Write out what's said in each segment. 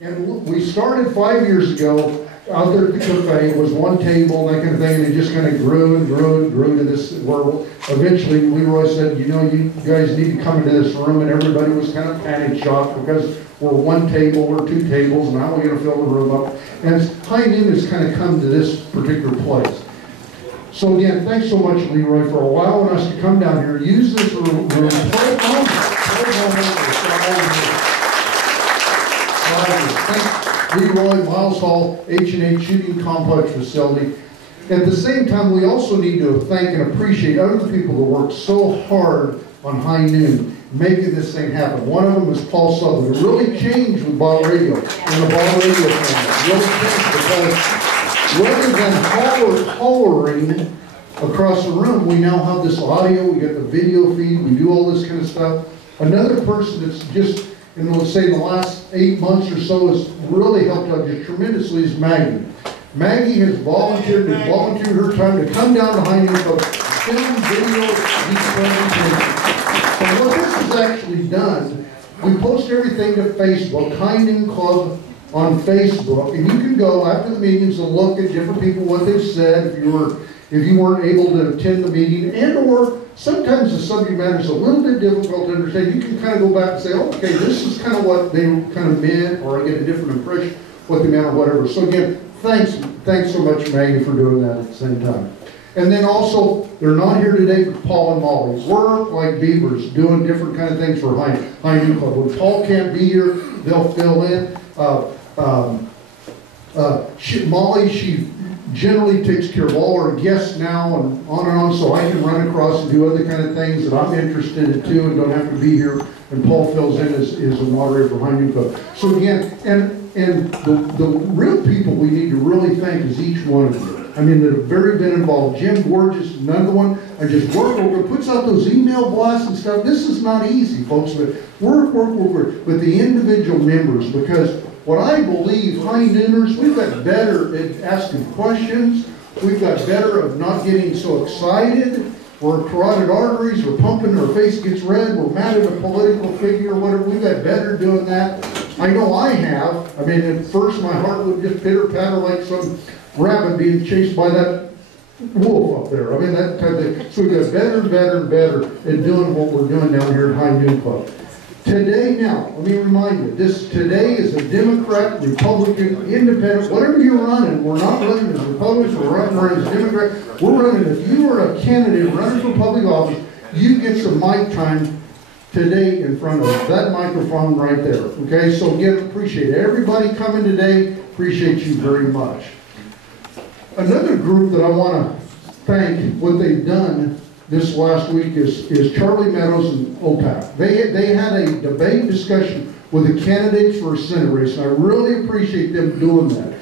And we started 5 years ago out there at the cafe. It was one table and that kind of thing, and it just kind of grew and grew and grew to this, where eventually Leroy said, you know, you guys need to come into this room, and everybody was kind of panic shocked because we're one table or two tables, and how are we going to fill the room up? And high noon has kind of come to this particular place. So again, thanks so much, Leroy, for allowing us to come down here, use this room, play it home. Thanks, Leroy, Miles Hall, H&H Shooting Complex Facility. At the same time, we also need to thank and appreciate other people that worked so hard on High Noon, making this thing happen. One of them is Paul Sutherland. It really changed with Bob Radio and the Bob Radio family. It really changed because rather than hollering across the room, we now have this audio, we get the video feed, we do all this kind of stuff. Another person that's just, in let's say the last 8 months or so, has really helped out just tremendously is Maggie. Maggie has volunteered her time to come down to High Noon Club, film, video, these presentations. So what this has actually done, we post everything to Facebook, High Noon Club on Facebook, and you can go after the meetings and look at different people, what they've said, if you weren't able to attend the meeting, and or sometimes the subject matter is a little bit difficult to understand. You can kind of go back and say, oh, okay, this is kind of what they kind of meant, or I get a different impression what they meant or whatever. So again, thanks so much, Maggie, for doing that at the same time. And then also, they're not here today, but Paul and Molly work like beavers, doing different kind of things for High Noon Club. When Paul can't be here, they'll fill in. Molly, she generally takes care of all our guests now and on, so I can run across and do other kind of things that I'm interested in too and don't have to be here. And Paul fills in as a moderator for High Noon Club. So again, and the real people we need to really thank is each one of you. I mean, that have very been involved. Jim Borges, another one. I just work over, puts out those email blasts and stuff. This is not easy, folks, but work with the individual members, because what I believe, High Nooners, we've got better at asking questions. We've got better of not getting so excited. We're carotid arteries, we're pumping, our face gets red, we're mad at a political figure or whatever. We've got better doing that. I know I have. I mean, at first my heart would just pitter-patter like some rabbit being chased by that wolf up there. I mean, that type of thing. So we got better and better and better at doing what we're doing down here at High Noon Club. Today now, let me remind you, today is a Democrat, Republican, Independent, whatever you're running. We're not running as Republicans, we're running as Democrat. We're running, if you are a candidate running for public office, you get some mic time today in front of that microphone right there. Okay, so again, appreciate everybody coming today. Appreciate you very much. Another group that I want to thank, what they've done this last week is Charlie Meadows and OPAC. They had a debate discussion with the candidates for a Senate race, and I really appreciate them doing that.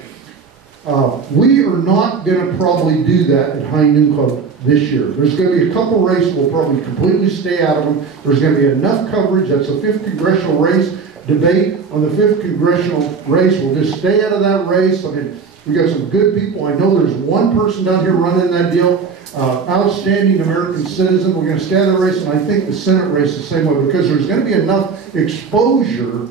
We are not going to probably do that at High Noon Club this year. There's going to be a couple races we'll probably completely stay out of them. There's going to be enough coverage. That's a 5th congressional race. Debate on the 5th congressional race. We'll just stay out of that race. I mean, we got some good people. I know there's one person down here running that deal. Outstanding American citizen. We're going to stay in the race, and I think the Senate race the same way, because there's going to be enough exposure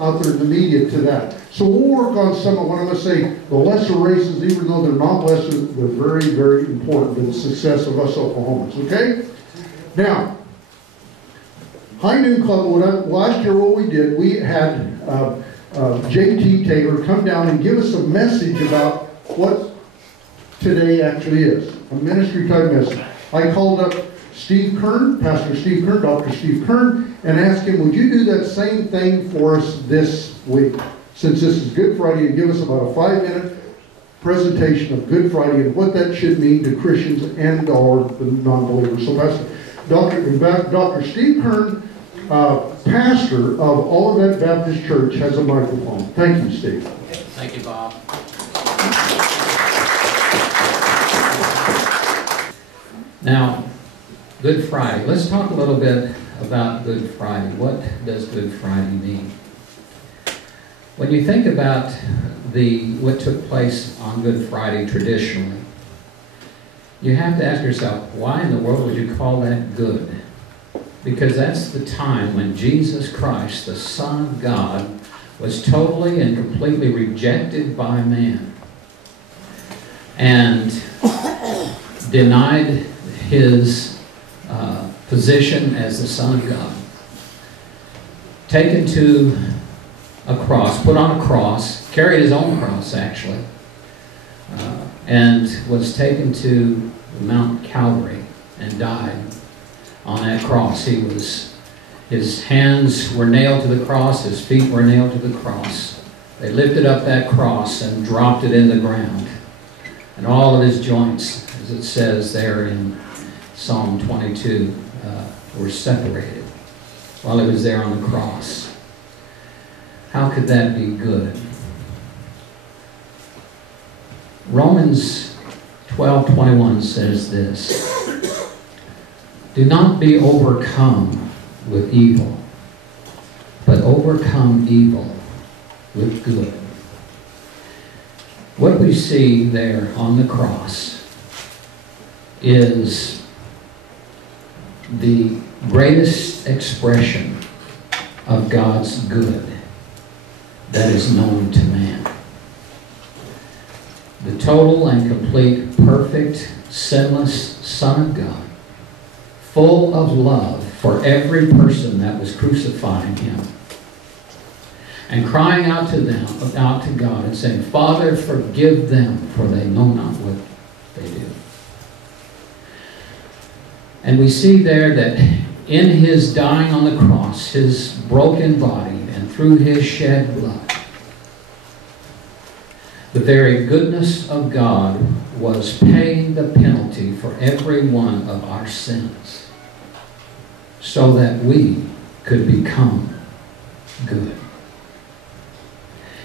out there in the media to that. So we'll work on some of what I'm going to say, the lesser races, even though they're not lesser, they're very, very important to the success of us Oklahomans. Okay? Now, High Noon Club, last year what we did, we had J.T. Taylor come down and give us a message about what today actually is, a ministry type message. I called up Steve Kern, Pastor Steve Kern, Dr. Steve Kern, and asked him, would you do that same thing for us this week, since this is Good Friday, and give us about a 5-minute presentation of Good Friday and what that should mean to Christians and or the non-believers. So Dr. Steve Kern, pastor of Olivet Baptist Church, has a microphone. Thank you, Steve. Thank you, Bob. Now, Good Friday. Let's talk a little bit about Good Friday. What does Good Friday mean? When you think about what took place on Good Friday traditionally, you have to ask yourself, why in the world would you call that good? Because that's the time when Jesus Christ, the Son of God, was totally and completely rejected by man and denied his position as the Son of God. Taken to a cross, put on a cross, carried his own cross actually, and was taken to Mount Calvary and died on that cross. His hands were nailed to the cross, his feet were nailed to the cross. They lifted up that cross and dropped it in the ground. And all of his joints, as it says there in Psalm 22, were separated while he was there on the cross. How could that be good? Romans 12:21 says this, "Do not be overcome with evil, but overcome evil with good." What we see there on the cross is the greatest expression of God's good that is known to man. The total and complete, perfect, sinless Son of God, full of love for every person that was crucifying him, and crying out to God and saying, "Father, forgive them, for they know not what they do." And we see there that in his dying on the cross, his broken body, and through his shed blood, the very goodness of God was paying the penalty for every one of our sins, so that we could become good.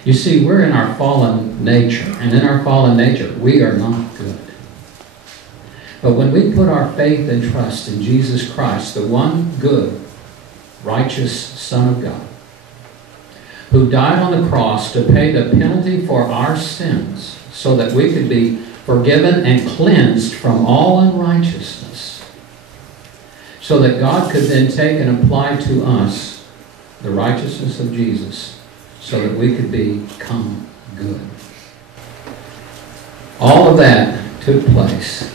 You see, we're in our fallen nature, and in our fallen nature, we are not good. But when we put our faith and trust in Jesus Christ, the one good, righteous Son of God, who died on the cross to pay the penalty for our sins so that we could be forgiven and cleansed from all unrighteousness, so that God could then take and apply to us the righteousness of Jesus so that we could become good. All of that took place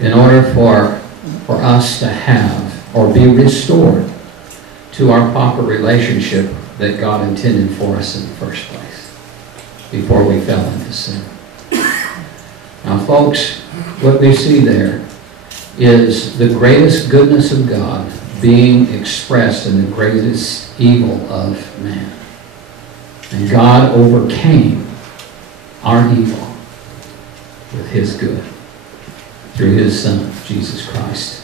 in order for us to have or be restored to our proper relationship that God intended for us in the first place before we fell into sin. Now, folks, what we see there is the greatest goodness of God being expressed in the greatest evil of man. And God overcame our evil with his good through his Son, Jesus Christ.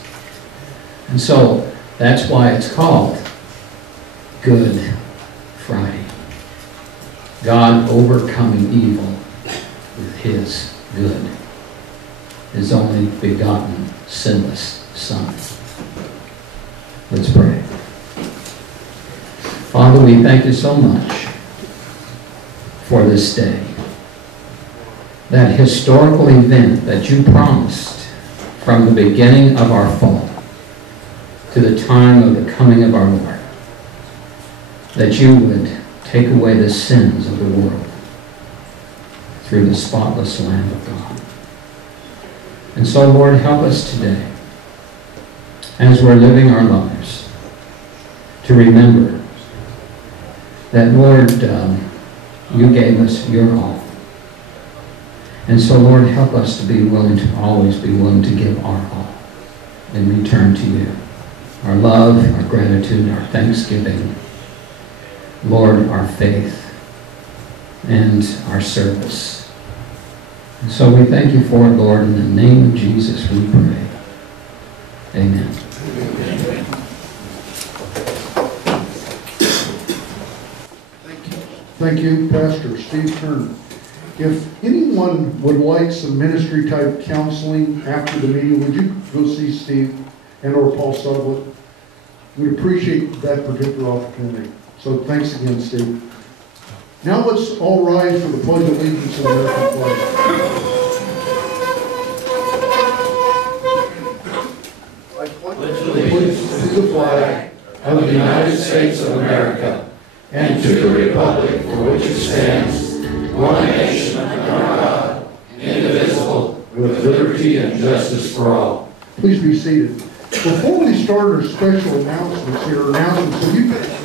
And so that's why it's called Good Friday. God overcoming evil with his good, his only begotten, sinless Son. Let's pray. Father, we thank you so much for this day, that historical event that you promised from the beginning of our fall to the time of the coming of our Lord, that you would take away the sins of the world through the spotless Lamb of God. And so, Lord, help us today, as we're living our lives, to remember that, Lord, you gave us your all. And so, Lord, help us to be willing to always be willing to give our all in return to you. Our love, our gratitude, our thanksgiving, Lord, our faith, and our service. And so we thank you for it, Lord. In the name of Jesus we pray. Amen. Thank you, Pastor Steve Turner. If anyone would like some ministry-type counseling after the meeting, would you go see Steve and or Paul Sutherland? We'd appreciate that particular opportunity. So thanks again, Steve. Now let's all rise for the Pledge of Allegiance to the American flag. I pledge allegiance to the flag of the United States of America and to the republic for which it stands, one nation under God, indivisible, with liberty and justice for all. Please be seated. Before we start our special announcements here, so you guys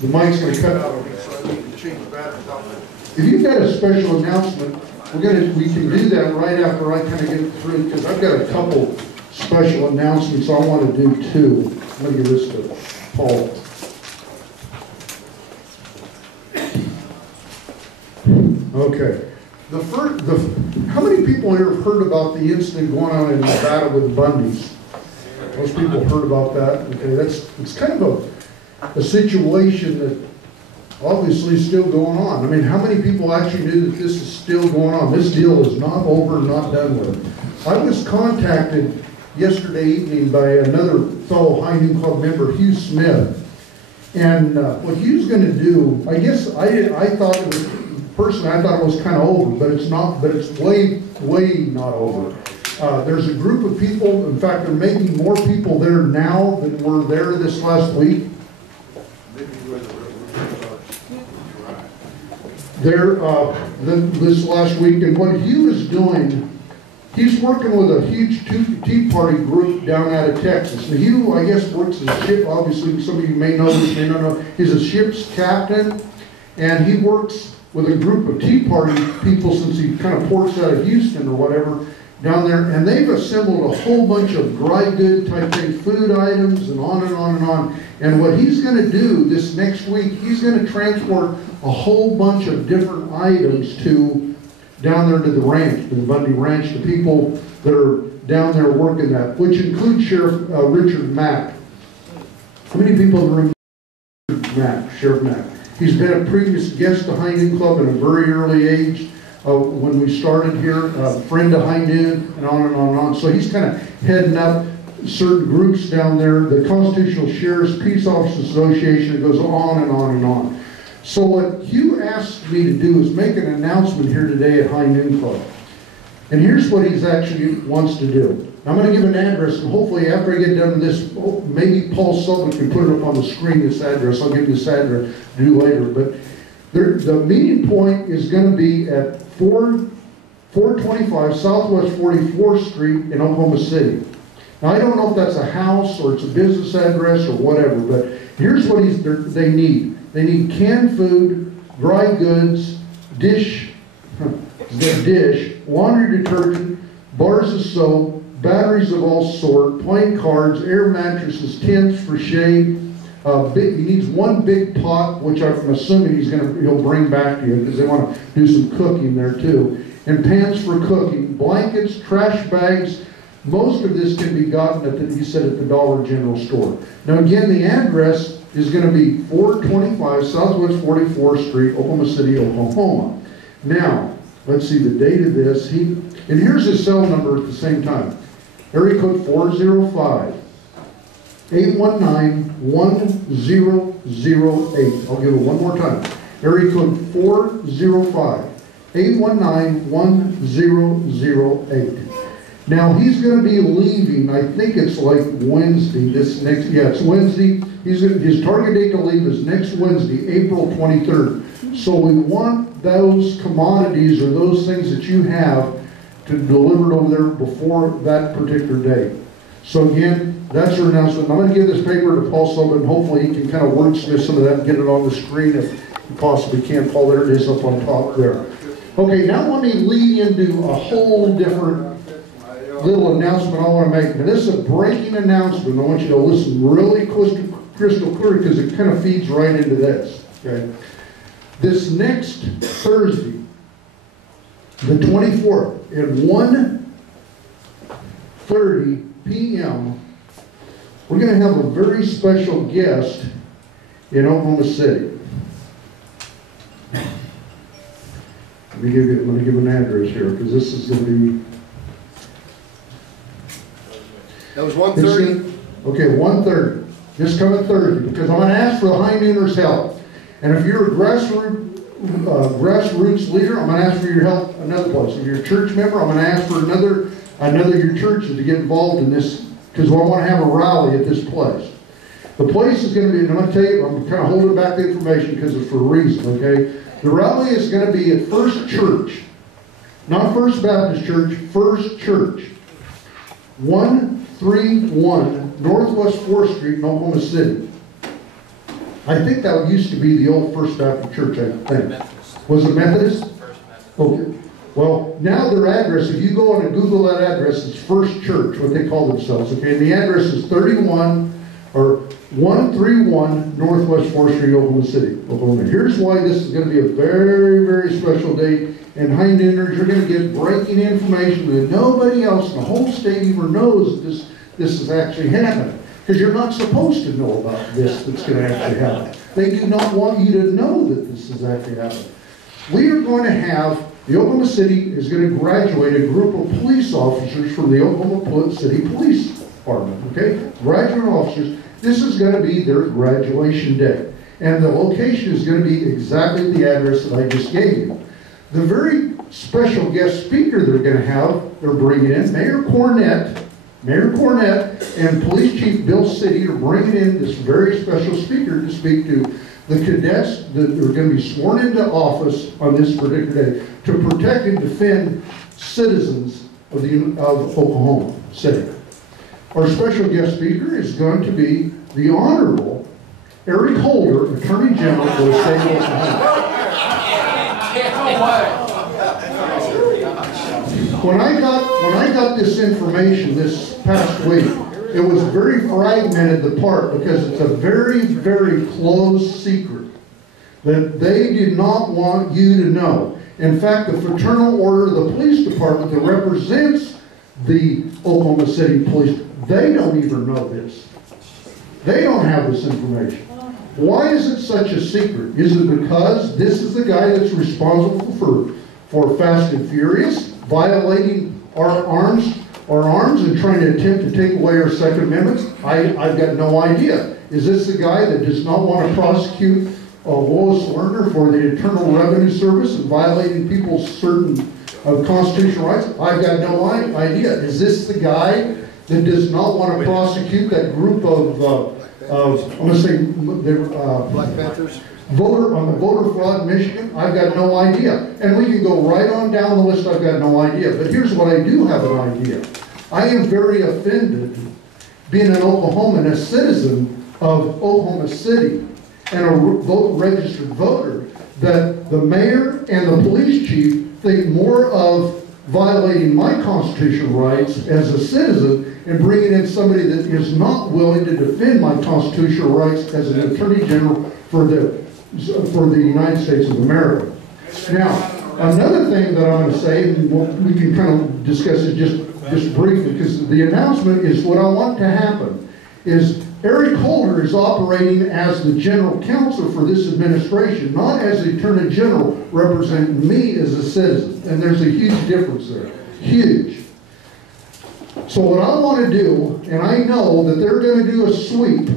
the mic's gonna cut out on me, so I need to change the batteries out. If you've got a special announcement, we can do that right after I kind of get through, because I've got a couple special announcements I want to do too. I'm going to give this to Paul. Okay. How many people here have heard about the incident going on in Nevada with the Bundys? Most people heard about that. Okay, it's kind of a situation that obviously is still going on. I mean, how many people actually knew that this is still going on? This deal is not over, not done with. I was contacted yesterday evening by another fellow High Noon Club member, Hugh Smith. And what Hugh's going to do, I guess I thought it was, personally, I thought it was kind of over, but it's not, but it's way not over. There's a group of people, in fact, there may be more people there now than were there this last week. This last week, and what Hugh is doing, he's working with a huge Tea Party group down out of Texas. Now, Hugh, I guess, works as a ship, obviously some of you may know this, may not know. He's a ship's captain, and he works with a group of Tea Party people since he kind of ports out of Houston or whatever, down there, and they've assembled a whole bunch of dry good type things, food items, and on and on and on. And what he's going to do this next week, he's going to transport a whole bunch of different items down there to the ranch, to the Bundy Ranch, the people that are down there working that, which includes Sheriff Richard Mack. How many people remember Mack, Sheriff Mack? He's been a previous guest to High Noon Club at a very early age. When we started here, a friend of High Noon, and on and on and on. So he's kind of heading up certain groups down there, the Constitutional Sheriff's Peace Officers Association, it goes on and on and on. So what Hugh asked me to do is make an announcement here today at High Noon Club. And here's what he's actually wants to do. I'm going to give an address, and hopefully after I get done with this, maybe Paul Sullivan can put it up on the screen, this address. I'll give you this address to do later. But the meeting point is going to be at 425 Southwest 44th Street in Oklahoma City. Now, I don't know if that's a house or it's a business address or whatever, but here's what they need. They need canned food, dry goods, dish, laundry detergent, bars of soap, batteries of all sort, playing cards, air mattresses, tents for shade. He needs one big pot, which I'm assuming he'll bring back to you because they want to do some cooking there too. And pans for cooking, blankets, trash bags. Most of this can be gotten at the Dollar General store. Now again, the address is going to be 425 Southwest 44th Street, Oklahoma City, Oklahoma. Now, let's see the date of this. And here's his cell number at the same time. Area code 405 819-1008. I'll give it one more time. Area code 405-819-1008. Now he's going to be leaving, I think it's like Wednesday, it's Wednesday. His target date to leave is next Wednesday, April 23rd. So we want those commodities or those things that you have to delivered over there before that particular day. So again, that's your announcement. I'm going to give this paper to Paul Sullivan. Hopefully he can kind of wordsmith some of that and get it on the screen if he possibly can. Paul, there it is up on top there. Okay, now let me lead into a whole different little announcement I want to make. And this is a breaking announcement. I want you to listen really crystal clear because it kind of feeds right into this. Okay, this next Thursday, the 24th, at 1:30 p.m., we're going to have a very special guest in Oklahoma City. Let me give an address here because this is going to be. That was 1:30. Okay, 1:30. This coming Thursday, because I'm going to ask for the High Nooners' help. And if you're a grassroots leader, I'm going to ask for your help another place. If you're a church member, I'm going to ask for another of your churches to get involved in this, because I want to have a rally at this place. The place is going to be, and I'm going to tell you, I'm kind of holding back the information because it's for a reason, okay? The rally is going to be at First Church, not First Baptist Church, First Church, 131 Northwest 4th Street in Oklahoma City. I think that used to be the old First Baptist Church, I think. Was it Methodist? Okay. Well, now their address, if you go on and Google that address, it's First Church, what they call themselves, okay? And the address is 131 Northwest 4th Street, Oklahoma City, Oklahoma. Here's why this is going to be a very, very special day. And high nooners, you're going to get breaking information that nobody else in the whole state even knows that this is actually happening. Because you're not supposed to know about this that's going to actually happen. They do not want you to know that this is actually happening. We are going to have, the Oklahoma City is going to graduate a group of police officers from the Oklahoma City Police Department, okay? Graduate officers. This is going to be their graduation day. And the location is going to be exactly the address that I just gave you. The very special guest speaker they're going to have, they're bringing in Mayor Cornett and Police Chief Bill City are bringing in this very special speaker to speak to the cadets that are going to be sworn into office on this particular day to protect and defend citizens of Oklahoma City. Our special guest speaker is going to be the Honorable Eric Holder, Attorney General for the state of Oklahoma. When I got this information this past week, it was very fragmented, the part, because it's a very, very closed secret that they did not want you to know. In fact, the Fraternal Order of the Police Department that represents the Oklahoma City Police, they don't even know this. They don't have this information. Why is it such a secret? Is it because this is the guy that's responsible for Fast and Furious, violating our arms and trying to attempt to take away our Second Amendments? I've got no idea. Is this the guy that does not want to prosecute Lois Lerner for the Internal Revenue Service and violating people's certain constitutional rights? I've got no idea. Is this the guy that does not want to prosecute that group of I'm going to say, Black Panthers? on the voter fraud in Michigan? I've got no idea. And we can go right on down the list, I've got no idea. But here's what I do have an idea. I am very offended, being an Oklahoman, a citizen of Oklahoma City, and a registered voter, that the mayor and the police chief think more of violating my constitutional rights as a citizen and bringing in somebody that is not willing to defend my constitutional rights as an attorney general for the United States of America. Now, another thing that I'm going to say, and we can kind of discuss it just briefly, because the announcement is what I want to happen, is Eric Holder is operating as the general counsel for this administration, not as the attorney general representing me as a citizen. And there's a huge difference there. Huge. So what I want to do, and I know that they're going to do a sweep.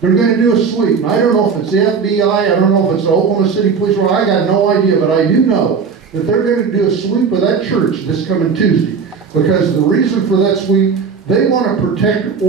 They're going to do a sweep. And I don't know if it's the FBI, I don't know if it's the Oklahoma City Police, or I got no idea, but I do know that they're going to do a sweep of that church this coming Tuesday. Because the reason for that sweep, they want to protect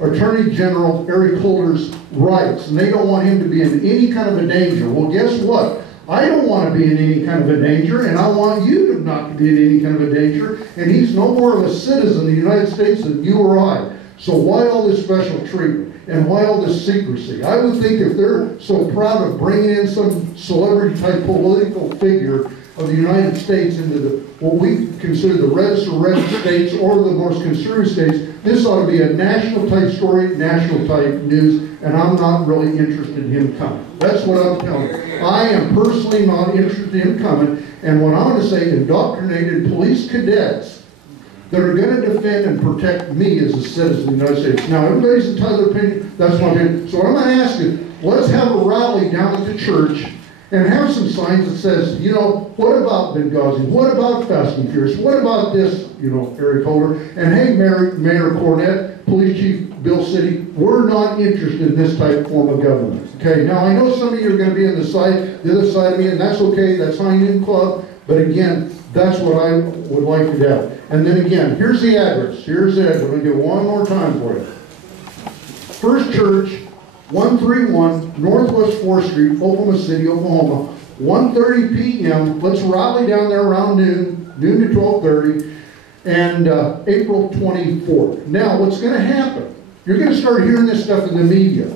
Attorney General Eric Holder's rights, and they don't want him to be in any kind of a danger. Well, guess what? I don't want to be in any kind of a danger, and I want you to not be in any kind of a danger, and he's no more of a citizen of the United States than you or I. So why all this special treatment, and why all this secrecy? I would think if they're so proud of bringing in some celebrity-type political figure of the United States into what we consider the reddest of red states or the most conservative states, this ought to be a national-type story, national-type news, and I'm not really interested in him coming. That's what I'm telling you. I am personally not interested in him coming, and what I'm going to say, indoctrinated police cadets that are going to defend and protect me as a citizen of the United States. Now, everybody's entitled to opinion. That's my opinion. So what I'm going to ask is, let's have a rally down at the church and have some signs that says, you know, what about Benghazi? What about Fast and Furious? What about this, you know, Eric Holder? And hey, Mayor Cornett, Police Chief Bill City, we're not interested in this type of form of government. Okay, now I know some of you are going to be on the other side of me, and that's okay, that's High Noon Club, but again, that's what I would like to do. And then again, here's the address. Here's the address. I'm going to do it one more time for you. First Church, 131 Northwest 4th Street, Oklahoma City, Oklahoma. 1:30 p.m. Let's rally down there around noon to 12:30, and April 24th. Now, what's going to happen? You're going to start hearing this stuff in the media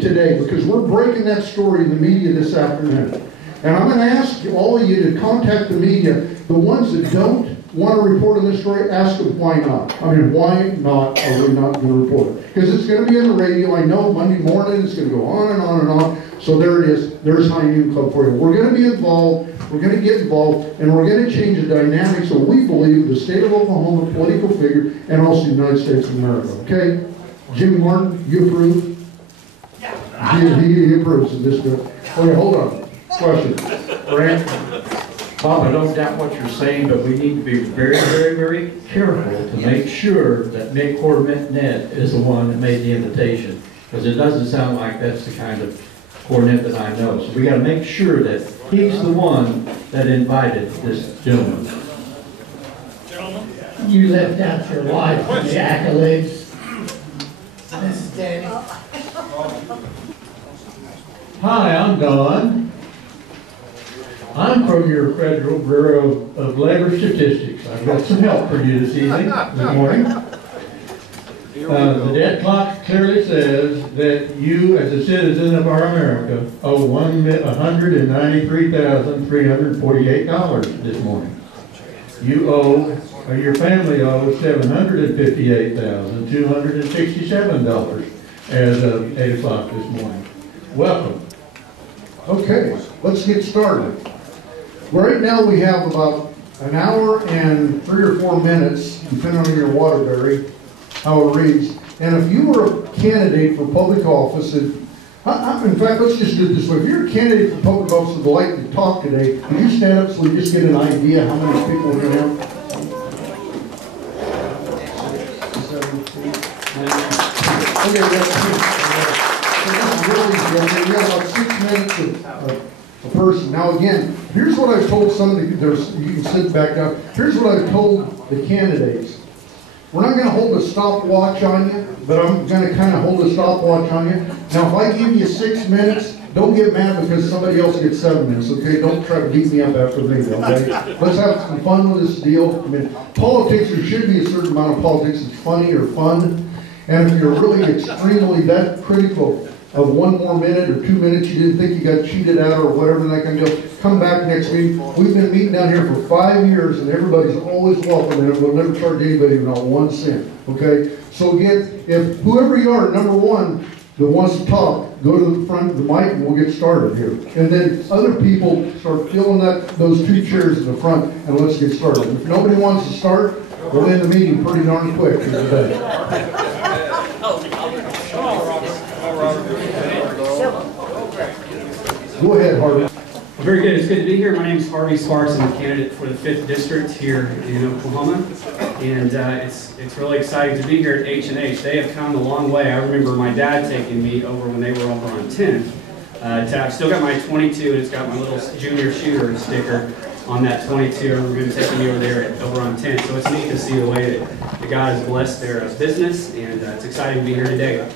today, because we're breaking that story in the media this afternoon. And I'm going to ask all of you to contact the media. The ones that don't want to report on this story, ask them why not. I mean, why not are we not going to report it? Because it's going to be on the radio. I know Monday morning it's going to go on and on and on. So there it is. There's High Noon Club for you. We're going to be involved. We're going to get involved, and we're going to change the dynamics of, we believe, the state of Oklahoma, political figure, and also the United States of America. Okay? Jimmy Martin, you approve? Yeah. He approves of this bill. Okay, hold on. Question. Grant? Bob, I don't doubt what you're saying, but we need to be very, very, very careful to make sure that Nick Cornet is the one that made the invitation, because it doesn't sound like that's the kind of Cornet that I know. So we got to make sure that he's the one that invited this gentleman. You left out your wife from the accolades. Mrs. Danny. Hi, I'm Don. I'm from your Federal Bureau of Labor Statistics. I've got some help for you this evening, this morning. The debt clock clearly says that you, as a citizen of our America, owe $193,348 this morning. You owe, or your family owes $758,267 as of 8 o'clock this morning. Welcome. Okay, let's get started. Right now we have about an hour and 3 or 4 minutes, depending on your Waterbury, how it reads. And if you were a candidate for public office, in fact, let's just do it this way. If you're a candidate for public office and would like to talk today, can you stand up so we just get an idea how many people we're going to have? Okay, we have about 6 minutes a person. Now again, here's what I've told some of the, you can sit back down. Here's what I've told the candidates. We're not going to hold a stopwatch on you, but I'm going to kind of hold a stopwatch on you. Now if I give you 6 minutes, don't get mad because somebody else gets 7 minutes, okay? Don't try to beat me up after me, okay? Let's have some fun with this deal. I mean, politics, there should be a certain amount of politics that's funny or fun. And if you're really extremely that critical of 1 more minute or 2 minutes you didn't think you got cheated out or whatever that kind of deal, come back next week. We've been meeting down here for 5 years and everybody's always welcome and we'll never charge anybody not 1 cent, okay? So again, if whoever you are, number one, that wants to talk, go to the front of the mic and we'll get started here. And then other people start filling those 2 chairs in the front and let's get started. If nobody wants to start, we'll end the meeting pretty darn quick here today. Go ahead, Harvey. Very good. It's good to be here. My name is Harvey Sparks. I'm a candidate for the 5th District here in Oklahoma. And it's really exciting to be here at H&H. They have come a long way. I remember my dad taking me over when they were over on 10th. I've still got my 22, and it's got my little junior shooter sticker on that 22. We're going to take me over there over on 10th. So it's neat to see the way that God has blessed their business, and it's exciting to be here today.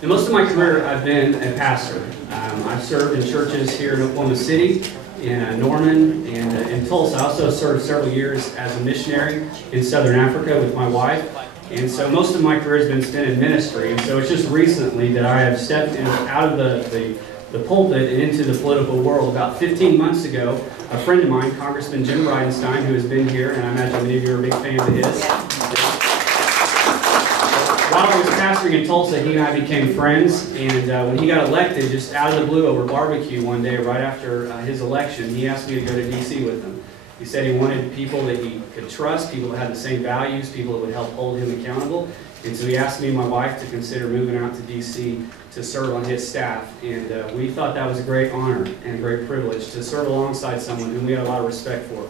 And most of my career, I've been a pastor. I've served in churches here in Oklahoma City, in Norman, and in Tulsa. I also served several years as a missionary in Southern Africa with my wife. And so most of my career has been spent in ministry. And so it's just recently that I have stepped out of the pulpit and into the political world. About 15 months ago, a friend of mine, Congressman Jim Bridenstine, who has been here, and I imagine many of you are big fans of his. While I was pastoring in Tulsa, he and I became friends, and when he got elected, just out of the blue over barbecue one day right after his election, he asked me to go to D.C. with him. He said he wanted people that he could trust, people that had the same values, people that would help hold him accountable, and so he asked me and my wife to consider moving out to D.C. to serve on his staff, and we thought that was a great honor and a great privilege to serve alongside someone whom we had a lot of respect for.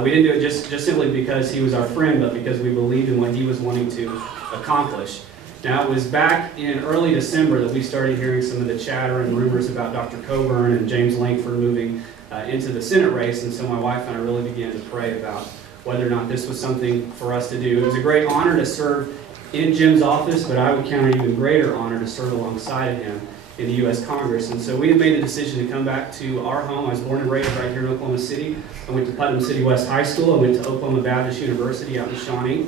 We didn't do it just simply because he was our friend, but because we believed in what he was wanting to accomplish. Now, it was back in early December that we started hearing some of the chatter and rumors about Dr. Coburn and James Lankford moving into the Senate race, and so my wife and I really began to pray about whether or not this was something for us to do. It was a great honor to serve in Jim's office, but I would count it even greater honor to serve alongside of him in the U.S. Congress. And so we have made the decision to come back to our home. I was born and raised right here in Oklahoma City. I went to Putnam City West High School. I went to Oklahoma Baptist University out in Shawnee.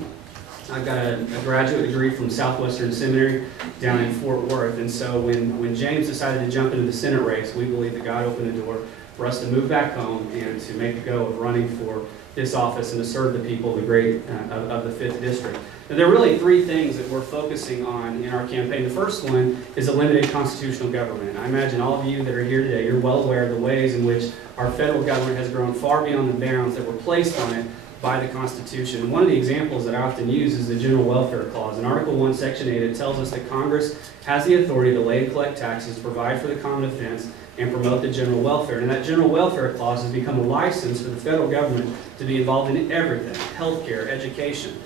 I got a graduate degree from Southwestern Seminary down in Fort Worth. And so when James decided to jump into the Senate race, we believe that God opened the door for us to move back home and to make a go of running for this office and to serve the people of the of the 5th District. Now, there are really three things that we're focusing on in our campaign. The first one is a limited constitutional government. I imagine all of you that are here today, you're well aware of the ways in which our federal government has grown far beyond the bounds that were placed on it by the Constitution. And one of the examples that I often use is the General Welfare Clause. In Article 1, Section 8, it tells us that Congress has the authority to lay and collect taxes, provide for the common defense, and promote the general welfare. And that General Welfare Clause has become a license for the federal government to be involved in everything: healthcare, education,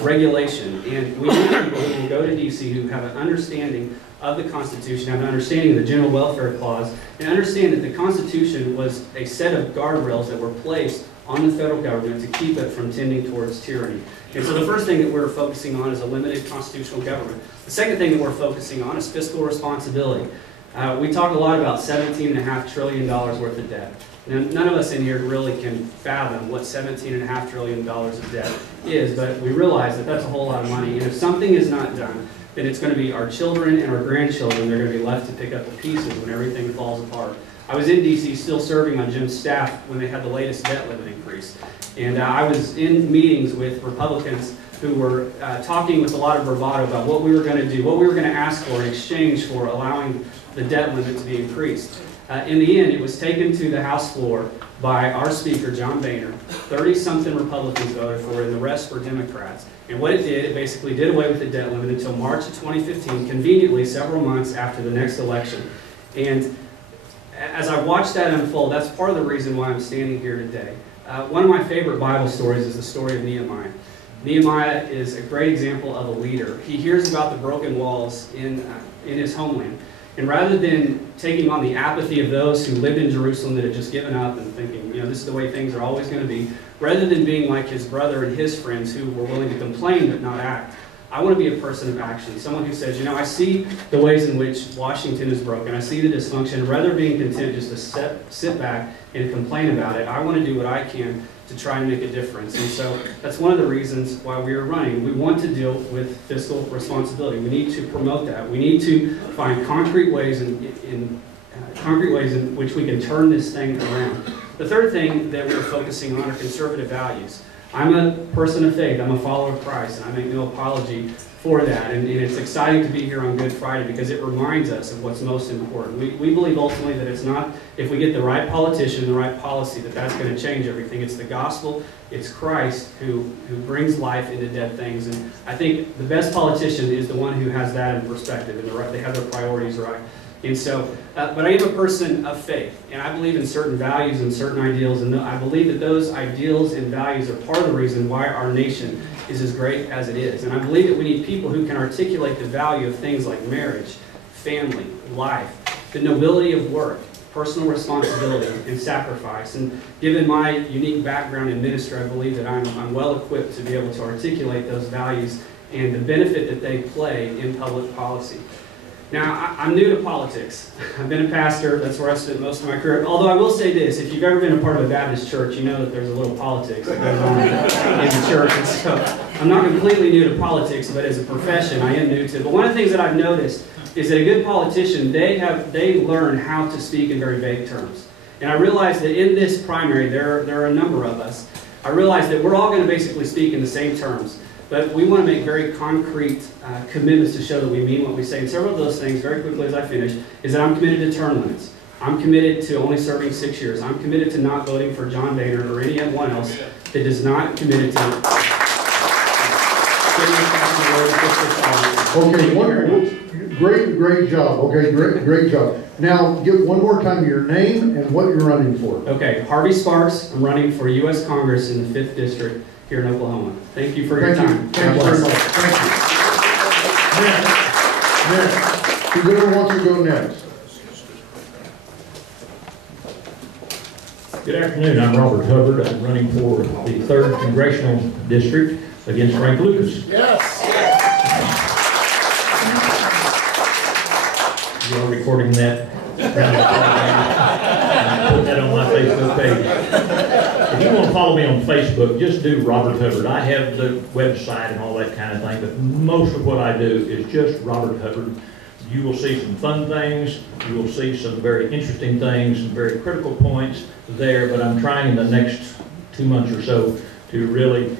regulation. And we need people who will go to D.C. who have an understanding of the Constitution, have an understanding of the General Welfare Clause, and understand that the Constitution was a set of guardrails that were placed on the federal government to keep it from tending towards tyranny. And so the first thing that we're focusing on is a limited constitutional government. The second thing that we're focusing on is fiscal responsibility. We talk a lot about $17.5 trillion worth of debt. Now, none of us in here really can fathom what $17.5 trillion of debt is, but we realize that that's a whole lot of money. And if something is not done, then it's going to be our children and our grandchildren that are going to be left to pick up the pieces when everything falls apart. I was in D.C. still serving on Jim's staff when they had the latest debt limit increase. And I was in meetings with Republicans who were talking with a lot of bravado about what we were going to do, what we were going to ask for in exchange for allowing the debt limit to be increased. In the end, it was taken to the House floor by our Speaker, John Boehner. 30-something Republicans voted for it, and the rest were Democrats. And what it did, it basically did away with the debt limit until March of 2015, conveniently several months after the next election. And as I watched that unfold, that's part of the reason why I'm standing here today. One of my favorite Bible stories is the story of Nehemiah. Nehemiah is a great example of a leader. He hears about the broken walls in his homeland. And rather than taking on the apathy of those who lived in Jerusalem that had just given up and thinking, this is the way things are always going to be, rather than being like his brother and his friends who were willing to complain but not act, I want to be a person of action, someone who says, I see the ways in which Washington is broken, I see the dysfunction. Rather than being content just to sit back and complain about it, I want to do what I can to try and make a difference. And so that's one of the reasons why we are running. We want to deal with fiscal responsibility. We need to promote that. We need to find concrete ways in which we can turn this thing around. The third thing that we're focusing on are conservative values. I'm a person of faith. I'm a follower of Christ, and I make no apology for that. And it's exciting to be here on Good Friday because it reminds us of what's most important. We believe ultimately that it's not if we get the right politician, the right policy, that's going to change everything. It's the gospel. It's Christ who brings life into dead things. And I think the best politician is the one who has that in perspective and they have their priorities right. And so, but I am a person of faith, and I believe in certain values and certain ideals, and I believe that those ideals and values are part of the reason why our nation is as great as it is. And I believe that we need people who can articulate the value of things like marriage, family, life, the nobility of work, personal responsibility, and sacrifice. And given my unique background in ministry, I believe that I'm well equipped to be able to articulate those values and the benefit that they play in public policy. Now, I'm new to politics. I've been a pastor. That's where I spent most of my career. Although I will say this, if you've ever been a part of a Baptist church, you know that there's a little politics that goes on in the church. And so I'm not completely new to politics, but as a profession, I am new to it. But one of the things that I've noticed is that a good politician, they learn how to speak in very vague terms. And I realize that in this primary, there are a number of us. I realize that we're all going to basically speak in the same terms. But we want to make very concrete commitments to show that we mean what we say. And several of those things, very quickly as I finish, is that I'm committed to term limits. I'm committed to only serving 6 years. I'm committed to not voting for John Boehner or anyone else that is not committed to Okay, great job. Okay, great job. Now, give one more time your name and what you're running for. Okay, Harvey Sparks. I'm running for U.S. Congress in the 5th District here in Oklahoma. Thank you for your time. Thank you very much. Thank you. Next. Whoever wants to go next. Good afternoon. I'm Robert Hubbard. I'm running for the 3rd Congressional District against Frank Lucas. Yes. recording that. Put that on my Facebook page. If you want to follow me on Facebook, just do Robert Hubbard. I have the website and all that kind of thing, but most of what I do is just Robert Hubbard. You will see some fun things, you will see some very interesting things, some very critical points there, but I'm trying in the next 2 months or so to really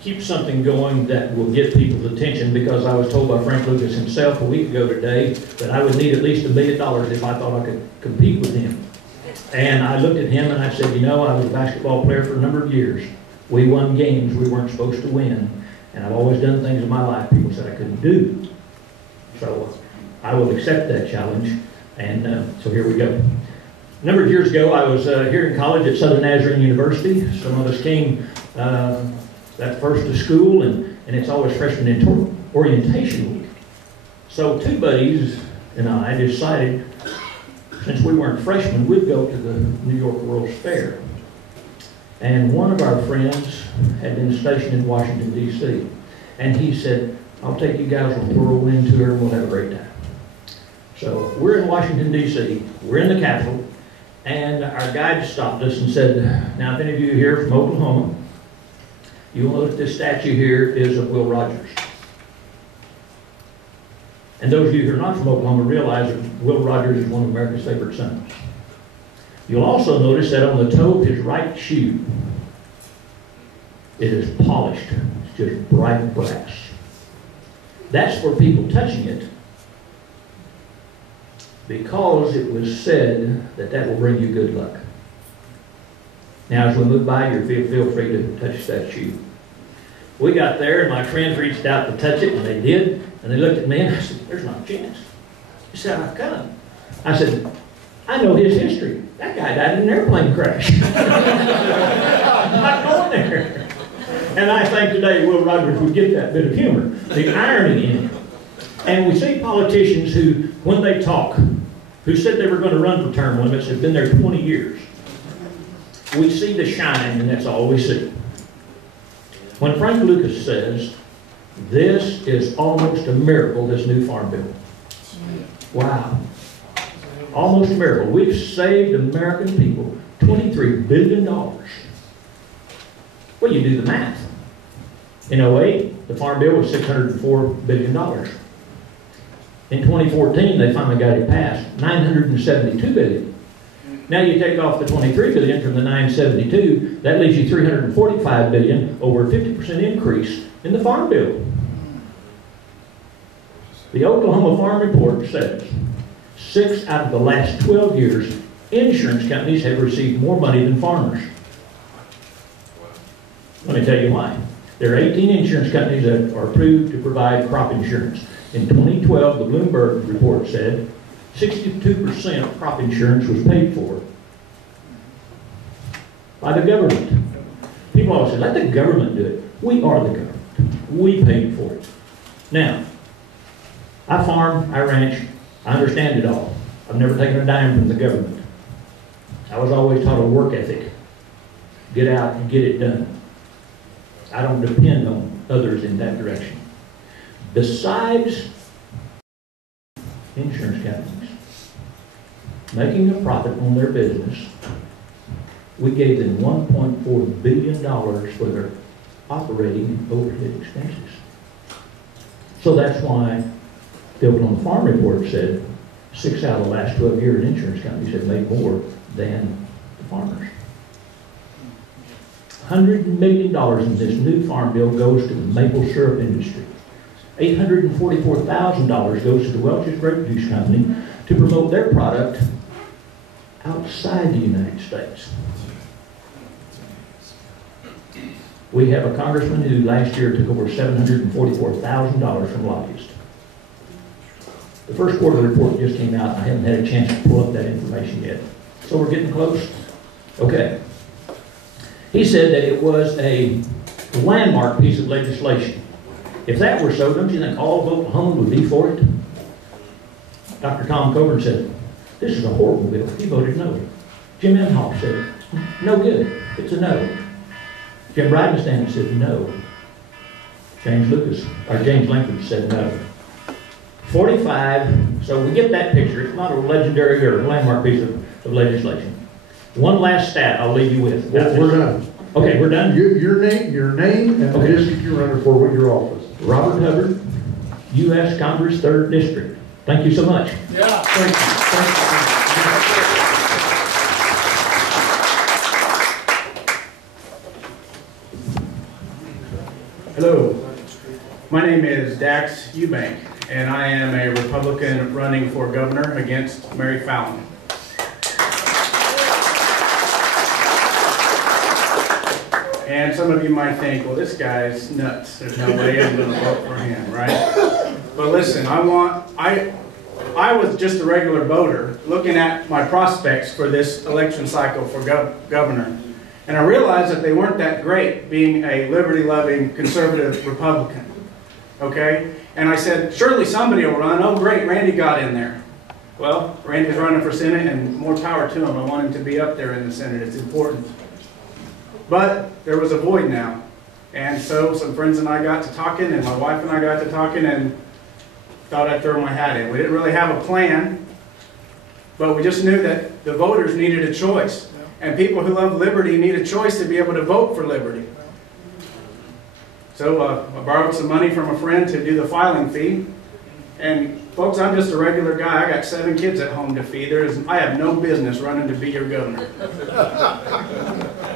keep something going that will get people's attention, because I was told by Frank Lucas himself a week ago today that I would need at least $1 million if I thought I could compete with him. And I looked at him and I said, you know, I was a basketball player for a number of years. We won games we weren't supposed to win, and I've always done things in my life people said I couldn't do. So I will accept that challenge, and so here we go. A number of years ago, I was here in college at Southern Nazarene University. Some of us came that first to school, and it's always freshman orientation week. So 2 buddies and I decided, since we weren't freshmen, we'd go to the New York World's Fair. And one of our friends had been stationed in Washington, D.C. And he said, I'll take you guys on a whirlwind tour and we'll have a great time. So we're in Washington, D.C., we're in the Capitol, and our guide stopped us and said, now if any of you are here from Oklahoma, you'll know that this statue here is of Will Rogers. And those of you who are not from Oklahoma realize that Will Rogers is one of America's favorite sons. You'll also notice that on the toe of his right shoe, it is polished. It's just bright brass. That's for people touching it, because it was said that that will bring you good luck. Now, as we move by, you feel free to touch that shoe. We got there, and my friends reached out to touch it, and they did. And they looked at me, and I said, there's not a chance. He said, I've come. I said, I know his history. That guy died in an airplane crash. I'm not going there. And I think today Will Rogers would get that bit of humor, the irony in it. And we see politicians who, when they talk, who said they were going to run for term limits, have been there 20 years. We see the shine, and that's all we see. When Frank Lucas says, this is almost a miracle, this new farm bill. Wow. Almost a miracle. We've saved American people $23 billion. Well, you do the math. In 2008, the farm bill was $604 billion. In 2014, they finally got it passed, $972 billion. Now you take off the $23 billion from the $972, that leaves you $345 billion, over a 50% increase in the farm bill. The Oklahoma Farm Report says 6 out of the last 12 years, insurance companies have received more money than farmers. Let me tell you why. There are 18 insurance companies that are approved to provide crop insurance. In 2012, the Bloomberg report said 62% of crop insurance was paid for by the government. People always say, let the government do it. We are the government. We paid for it. Now, I farm, I ranch, I understand it all. I've never taken a dime from the government. I was always taught a work ethic. Get out and get it done. I don't depend on others in that direction. Besides insurance companies making a profit on their business, we gave them $1.4 billion for their operating overhead expenses. So that's why the Oklahoma Farm Report said 6 out of the last 12 years, insurance companies have made more than the farmers. $100 million in this new farm bill goes to the maple syrup industry. $844,000 goes to the Welch's Grape Juice Company to promote their product outside the United States. We have a congressman who last year took over $744,000 from lobbyists. The first quarter report just came out. I haven't had a chance to pull up that information yet. So we're getting close? Okay. He said that it was a landmark piece of legislation. If that were so, don't you think all of Oklahoma would be for it? Dr. Tom Coburn said, this is a horrible bill. He voted no. Jim Inhofe said, no good. It's a no. Jim Bridenstine said no. James Langford said no. 45, so we get that picture. It's not a legendary or landmark piece of legislation. One last stat I'll leave you with. We're done. Okay, we're done? Your name and the Okay. district you're running for, what your office. Robert Hubbard, U.S. Congress, 3rd District. Thank you so much. Yeah. Thank you. Hello, my name is Dax Eubank, and I am a Republican running for governor against Mary Fallon. And some of you might think, well, this guy's nuts. There's no way I'm going to vote for him, right? But listen, I was just a regular voter looking at my prospects for this election cycle for governor. And I realized that they weren't that great, being a liberty-loving conservative Republican. Okay? And I said, surely somebody will run. Oh, great, Randy got in there. Well, Randy's running for Senate, and more power to him. I want him to be up there in the Senate. It's important. But there was a void now. And so some friends and I got to talking, and my wife and I got to talking, and thought I'd throw my hat in. We didn't really have a plan, but we just knew that the voters needed a choice. And people who love liberty need a choice to be able to vote for liberty. So I borrowed some money from a friend to do the filing fee. And folks, I'm just a regular guy. I got 7 kids at home to feed. I have no business running to be your governor.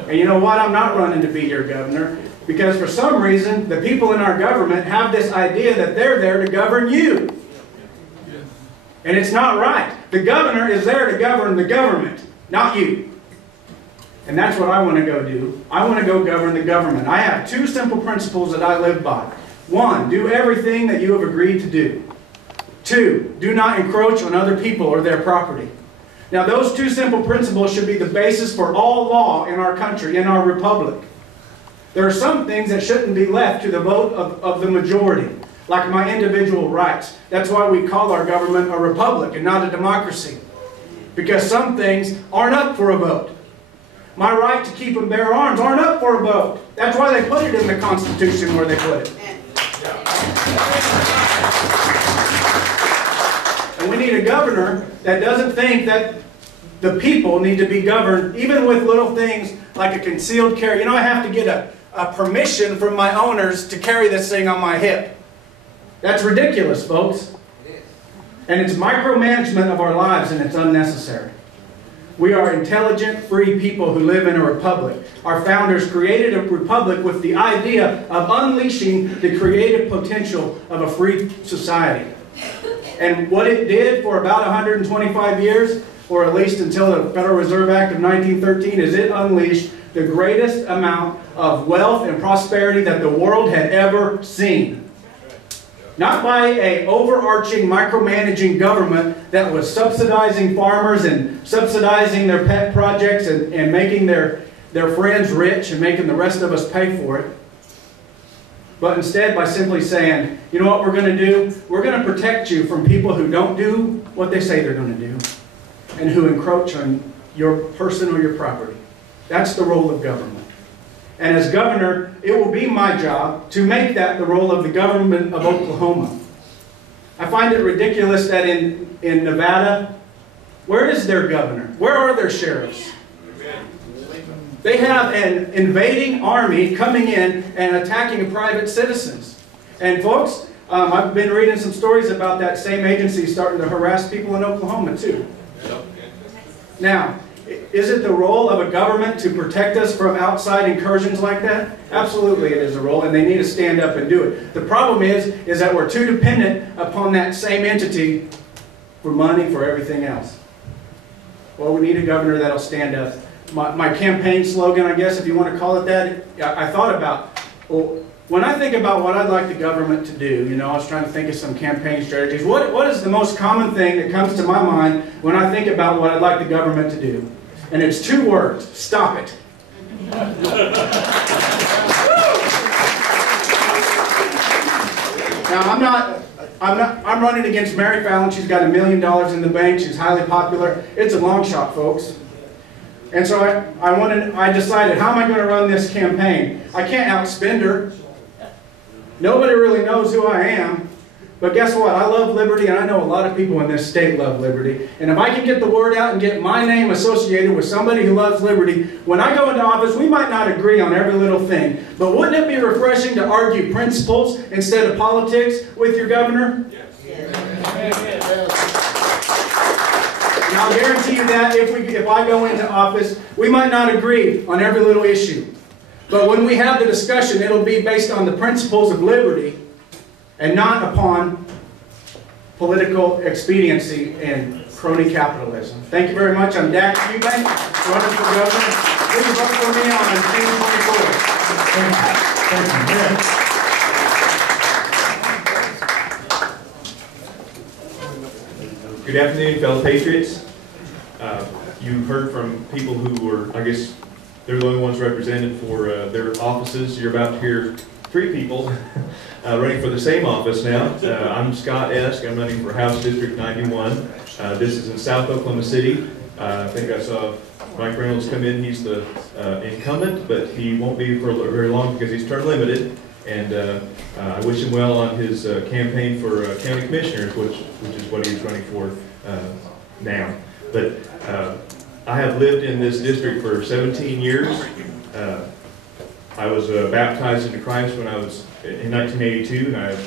And you know what? I'm not running to be your governor because for some reason, the people in our government have this idea that they're there to govern you. And it's not right. The governor is there to govern the government, not you. And that's what I want to go do. I want to go govern the government. I have 2 simple principles that I live by. 1, do everything that you have agreed to do. 2, do not encroach on other people or their property. Now those 2 simple principles should be the basis for all law in our country, in our republic. There are some things that shouldn't be left to the vote of the majority, like my individual rights. That's why we call our government a republic and not a democracy. Because some things aren't up for a vote. My right to keep and bear arms aren't up for a vote. That's why they put it in the Constitution where they put it. And we need a governor that doesn't think that the people need to be governed, even with little things like a concealed carry. You know, I have to get a permission from my owners to carry this thing on my hip. That's ridiculous, folks. And it's micromanagement of our lives, and it's unnecessary. We are intelligent, free people who live in a republic. Our founders created a republic with the idea of unleashing the creative potential of a free society. And what it did for about 125 years, or at least until the Federal Reserve Act of 1913, is it unleashed the greatest amount of wealth and prosperity that the world had ever seen. Not by an overarching micromanaging government that was subsidizing farmers and subsidizing their pet projects and making their friends rich and making the rest of us pay for it. But instead by simply saying, you know what we're going to do? We're going to protect you from people who don't do what they say they're going to do and who encroach on your person or your property. That's the role of government. And as governor, it will be my job to make that the role of the government of Oklahoma. I find it ridiculous that in Nevada, where is their governor? Where are their sheriffs? They have an invading army coming in and attacking private citizens. And folks, I've been reading some stories about that same agency starting to harass people in Oklahoma too. Now, is it the role of a government to protect us from outside incursions like that? Absolutely it is a role, and they need to stand up and do it. The problem is that we're too dependent upon that same entity for money, for everything else. Well, we need a governor that'll stand up. My campaign slogan, I guess, if you want to call it that, I thought about, well, when I think about what I'd like the government to do, you know, I was trying to think of some campaign strategies. What is the most common thing that comes to my mind when I think about what I'd like the government to do? And it's 2 words: stop it. Now, I'm running against Mary Fallon. She's got $1 million in the bank. She's highly popular. It's a long shot, folks. And so I decided, how am I going to run this campaign? I can't outspend her. Nobody really knows who I am. But guess what? I love liberty, and I know a lot of people in this state love liberty. And if I can get the word out and get my name associated with somebody who loves liberty, when I go into office, we might not agree on every little thing. But wouldn't it be refreshing to argue principles instead of politics with your governor? Yes. And I'll guarantee you that if I go into office, we might not agree on every little issue. But when we have the discussion, it'll be based on the principles of liberty and not upon political expediency and crony capitalism. Thank you very much. I'm Dak Eubank, running for governor. Please vote for me on June 24th. Good afternoon, fellow patriots. You heard from people who were, I guess, they're the only ones represented for their offices. You're about to hear three people running for the same office now. I'm Scott Esk. I'm running for House District 91. This is in South Oklahoma City. I think I saw Mike Reynolds come in. He's the incumbent, but he won't be for very long because he's term limited. And I wish him well on his campaign for county commissioners, which is what he's running for now. But I have lived in this district for 17 years. I was baptized into Christ when I was in 1982, and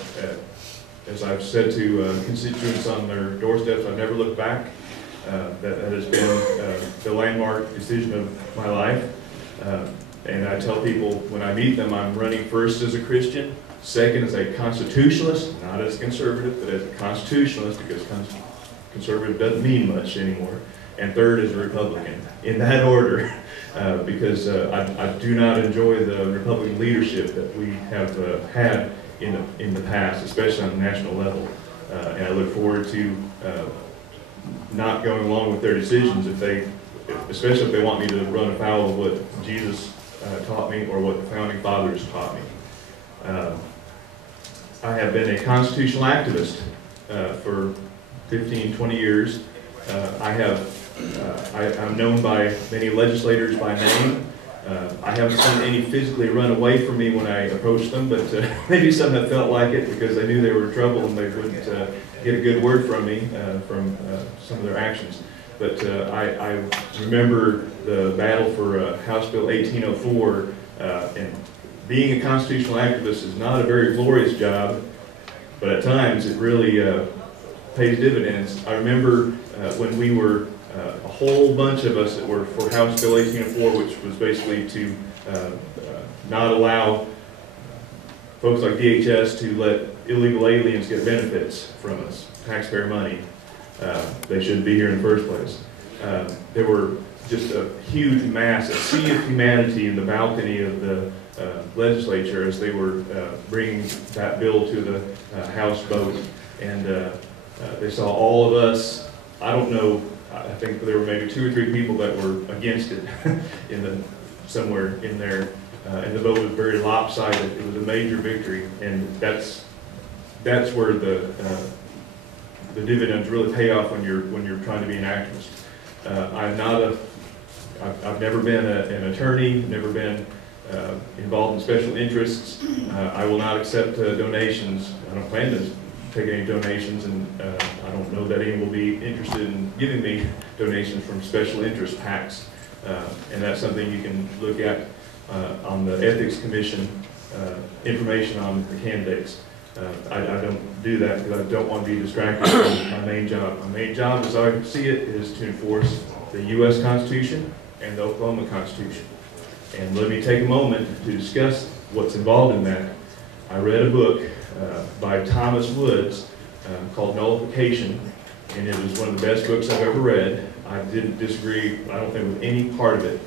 as I've said to constituents on their doorsteps, I've never looked back. That has been the landmark decision of my life. And I tell people when I meet them, I'm running first as a Christian, second as a constitutionalist, not as a conservative, but as a constitutionalist, because conservative doesn't mean much anymore, and third as a Republican, in that order, because I do not enjoy the Republican leadership that we have had in the past, especially on the national level, and I look forward to not going along with their decisions especially if they want me to run afoul of what Jesus taught me or what the founding fathers taught me. I have been a constitutional activist for 15, 20 years. I'm known by many legislators by name. I haven't seen any physically run away from me when I approached them, but maybe some have felt like it because they knew they were in trouble and they wouldn't get a good word from me from some of their actions. But I remember the battle for House Bill 1804, and being a constitutional activist is not a very glorious job, but at times it really pays dividends. I remember when we were a whole bunch of us that were for House Bill 1804, which was basically to not allow folks like DHS to let illegal aliens get benefits from us, taxpayer money. They shouldn't be here in the first place. There were just a huge mass, a sea of humanity in the balcony of the legislature as they were bringing that bill to the House vote. And they saw all of us. I don't know, I think there were maybe 2 or 3 people that were against it somewhere in there. And the vote was very lopsided. It was a major victory. And that's where the dividends really pay off when you're trying to be an activist. I've never been an attorney, never been involved in special interests. I will not accept donations. I don't plan to take any donations, and I don't know that anyone will be interested in giving me donations from special interest PACs. And that's something you can look at on the Ethics Commission information on the candidates. I don't do that because I don't want to be distracted from my main job. My main job, as I see it, is to enforce the U.S. Constitution and the Oklahoma Constitution. And let me take a moment to discuss what's involved in that. I read a book by Thomas Woods called Nullification, and it was one of the best books I've ever read. I didn't disagree, I don't think, with any part of it.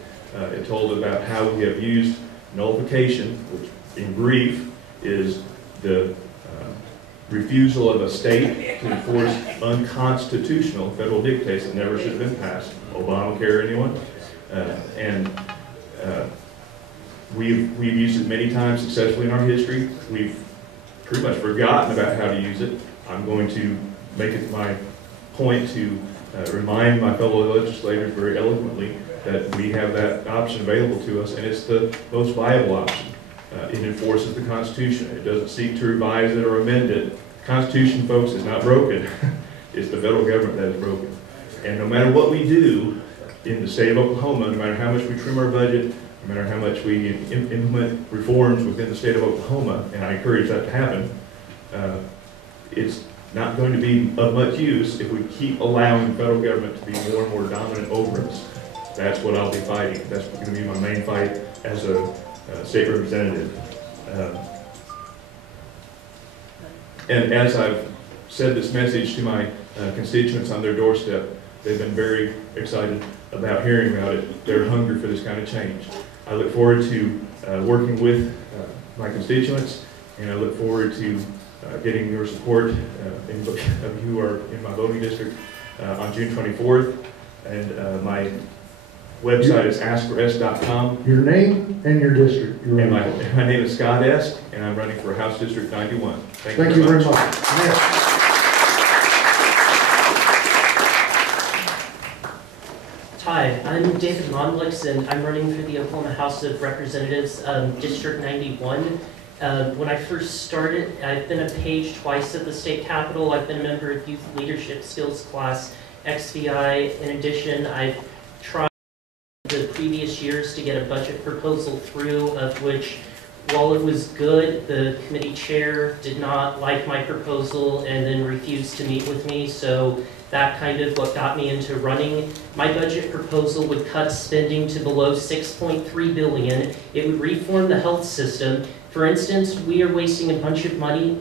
It told about how we have used nullification, which in brief is the refusal of a state to enforce unconstitutional federal dictates that never should have been passed. Obamacare, anyone? We've used it many times successfully in our history. We've pretty much forgotten about how to use it. I'm going to make it my point to remind my fellow legislators very eloquently that we have that option available to us, and it's the most viable option. It enforces the Constitution. It doesn't seek to revise it or amend it. The Constitution, folks, is not broken. It's the federal government that is broken. And no matter what we do in the state of Oklahoma, no matter how much we trim our budget, no matter how much we implement reforms within the state of Oklahoma, and I encourage that to happen, it's not going to be of much use if we keep allowing the federal government to be more and more dominant over us. That's what I'll be fighting. That's going to be my main fight as a state representative. And as I've said this message to my constituents on their doorstep, they've been very excited about hearing about it. They're hungry for this kind of change. I look forward to working with my constituents, and I look forward to getting your support of you who are in my voting district on June 24th. And my website is askforS.com. Your name and your district. And my name is Scott Esk, and I'm running for House District 91. Thank you very much. much. Hi, I'm David Monlix, and I'm running for the Oklahoma House of Representatives, District 91. When I first started, I've been a page twice at the state capitol. I've been a member of Youth Leadership Skills Class, XVI. In addition, I've tried the previous years to get a budget proposal through, of which, while it was good, the committee chair did not like my proposal and then refused to meet with me. So that kind of what got me into running. My budget proposal would cut spending to below $6.3 billion. It would reform the health system. For instance, we are wasting a bunch of money.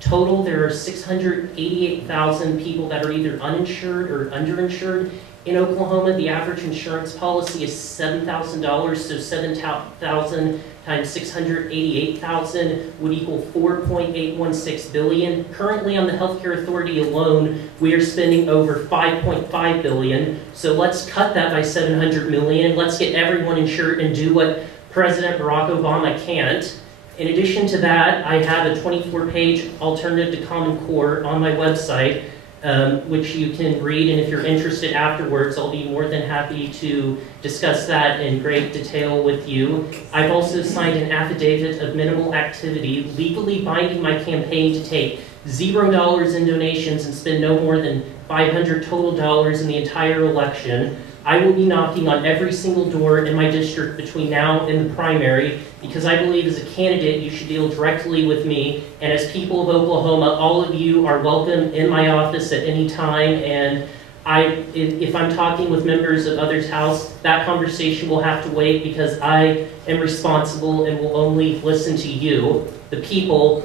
Total, there are 688,000 people that are either uninsured or underinsured. In Oklahoma, the average insurance policy is $7,000, so 7,000 times 688,000 would equal $4.816 billion. Currently, on the Healthcare Authority alone, we are spending over $5.5 billion. So let's cut that by $700 million, and let's get everyone insured and do what President Barack Obama can't. In addition to that, I have a 24-page alternative to Common Core on my website, which you can read, and if you're interested afterwards, I'll be more than happy to discuss that in great detail with you. I've also signed an affidavit of minimal activity, legally binding my campaign to take $0 in donations and spend no more than $500 total dollars in the entire election. I will be knocking on every single door in my district between now and the primary, because I believe as a candidate you should deal directly with me, and as people of Oklahoma, all of you are welcome in my office at any time, and if I'm talking with members of others' house, that conversation will have to wait, because I am responsible and will only listen to you. The people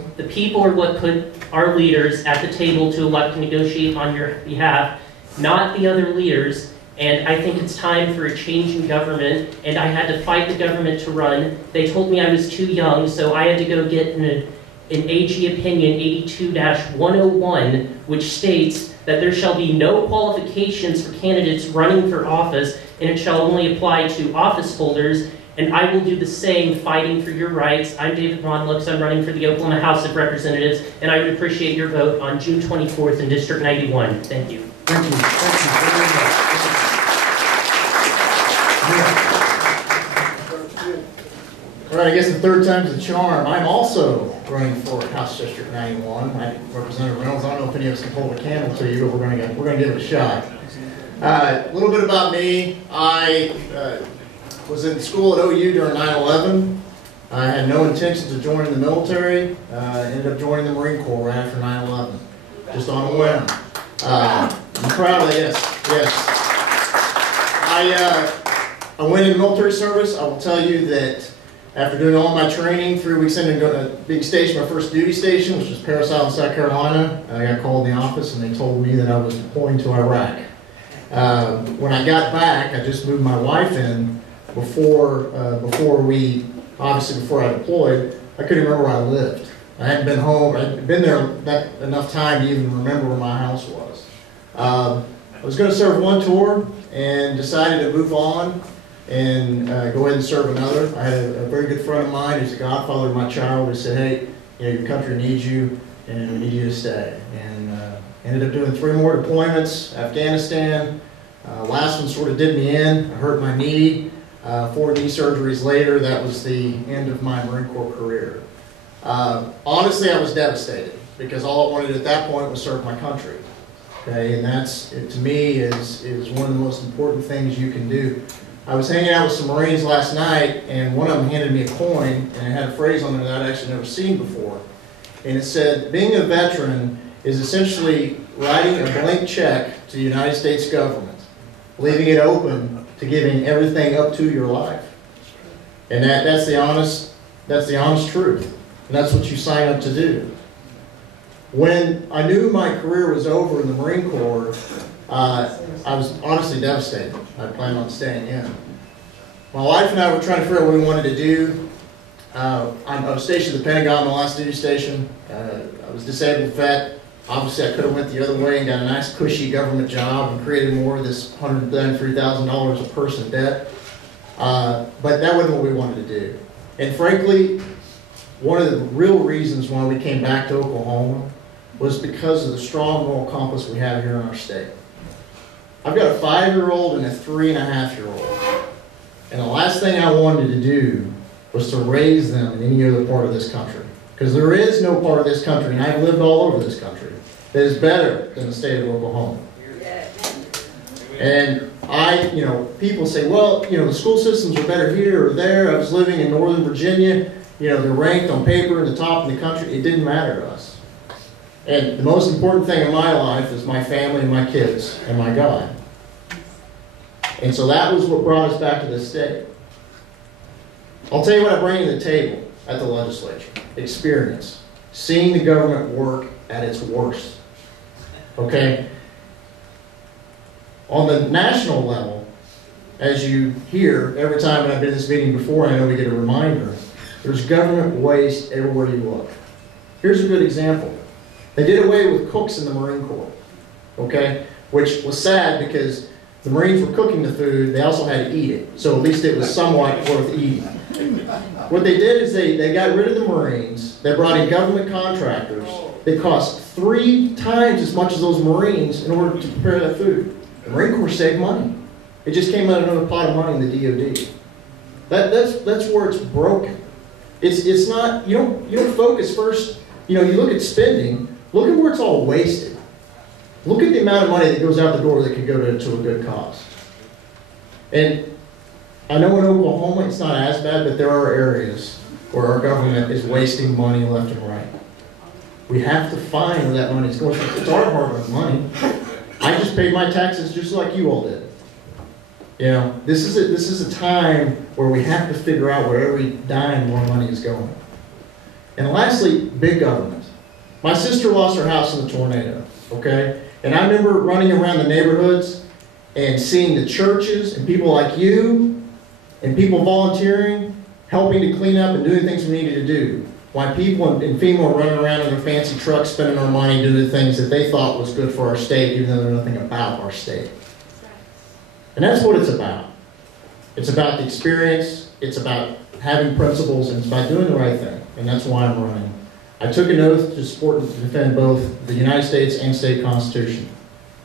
are what put our leaders at the table to elect and negotiate on your behalf, not the other leaders. And I think it's time for a change in government, and I had to fight the government to run. They told me I was too young, so I had to go get an AG opinion 82-101, which states that there shall be no qualifications for candidates running for office, and it shall only apply to office holders, and I will do the same, fighting for your rights. I'm David Monlux. I'm running for the Oklahoma House of Representatives, and I would appreciate your vote on June 24th in District 91. Thank you. Thank you. Thank you very much. All right, I guess the third time's the charm. I'm also running for House District 91. Representative Reynolds, I don't know if any of us can hold a candle to you, but we're gonna give it a shot. A little bit about me. I was in school at OU during 9/11. I had no intentions of joining the military. Ended up joining the Marine Corps right after 9/11, just on a whim. I'm proud of it, yes. I went in military service. I will tell you that after doing all my training, 3 weeks into being stationed, my first duty station, which was Paris Island, South Carolina, I got called in the office and they told me that I was deploying to Iraq. When I got back, I just moved my wife in before I deployed. I couldn't remember where I lived. I hadn't been home. I'd been there enough time to even remember where my house was. I was going to serve one tour and decided to move on and go ahead and serve another. I had a very good friend of mine who's the godfather of my child who said, hey, your country needs you and we need you to stay. And ended up doing 3 more deployments, Afghanistan. Last one sort of did me in. I hurt my knee. 4 knee surgeries later, that was the end of my Marine Corps career. Honestly, I was devastated. because all I wanted at that point was serve my country. Okay, and that's, to me, is one of the most important things you can do. I was hanging out with some Marines last night, and one of them handed me a coin, and it had a phrase on it that I'd actually never seen before. And it said, being a veteran is essentially writing a blank check to the United States government, leaving it open to giving everything up to your life. And that's the honest truth. And that's what you sign up to do. When I knew my career was over in the Marine Corps, I was honestly devastated. I planned on staying in. My wife and I were trying to figure out what we wanted to do. I was stationed at the Pentagon, my last duty station. I was a disabled vet. Obviously, I could have went the other way and got a nice cushy government job and created more of this $193,000 a person debt. But that wasn't what we wanted to do. And frankly, one of the real reasons why we came back to Oklahoma was because of the strong moral compass we have here in our state. I've got a 5-year-old and a 3.5-year-old. And the last thing I wanted to do was to raise them in any other part of this country. Because there is no part of this country, and I've lived all over this country, that is better than the state of Oklahoma. And people say, well, the school systems are better here or there. I was living in Northern Virginia. They're ranked on paper in the top in the country. It didn't matter to us. And the most important thing in my life is my family and my kids and my God. And so that was what brought us back to this state. I'll tell you what I bring to the table at the legislature. Experience. Seeing the government work at its worst. Okay? On the national level, as you hear every time I've been in this meeting before, I know we get a reminder, there's government waste everywhere you look. Here's a good example. They did away with cooks in the Marine Corps, okay? Which was sad because the Marines were cooking the food, they also had to eat it. So at least it was somewhat worth eating. What they did is they got rid of the Marines, they brought in government contractors. They cost 3 times as much as those Marines in order to prepare that food. The Marine Corps saved money. It just came out of another pot of money in the DOD. That's where it's broken. It's not, you don't focus first, you look at spending, look at where it's all wasted. Look at the amount of money that goes out the door that could go to a good cause. And I know in Oklahoma it's not as bad, but there are areas where our government is wasting money left and right. We have to find where that money is going. It's our hard-earned money. I just paid my taxes just like you all did. This is a time where we have to figure out where every dime more money is going. And lastly, big government. My sister lost her house in the tornado, okay? And I remember running around the neighborhoods and seeing the churches and people like you and people volunteering, helping to clean up and doing things we needed to do. While people in FEMA were running around in their fancy trucks, spending our money doing the things that they thought was good for our state, even though they're nothing about our state. And that's what it's about. It's about the experience, it's about having principles, and it's about doing the right thing. And that's why I'm running. I took an oath to support and defend both the United States and state constitution.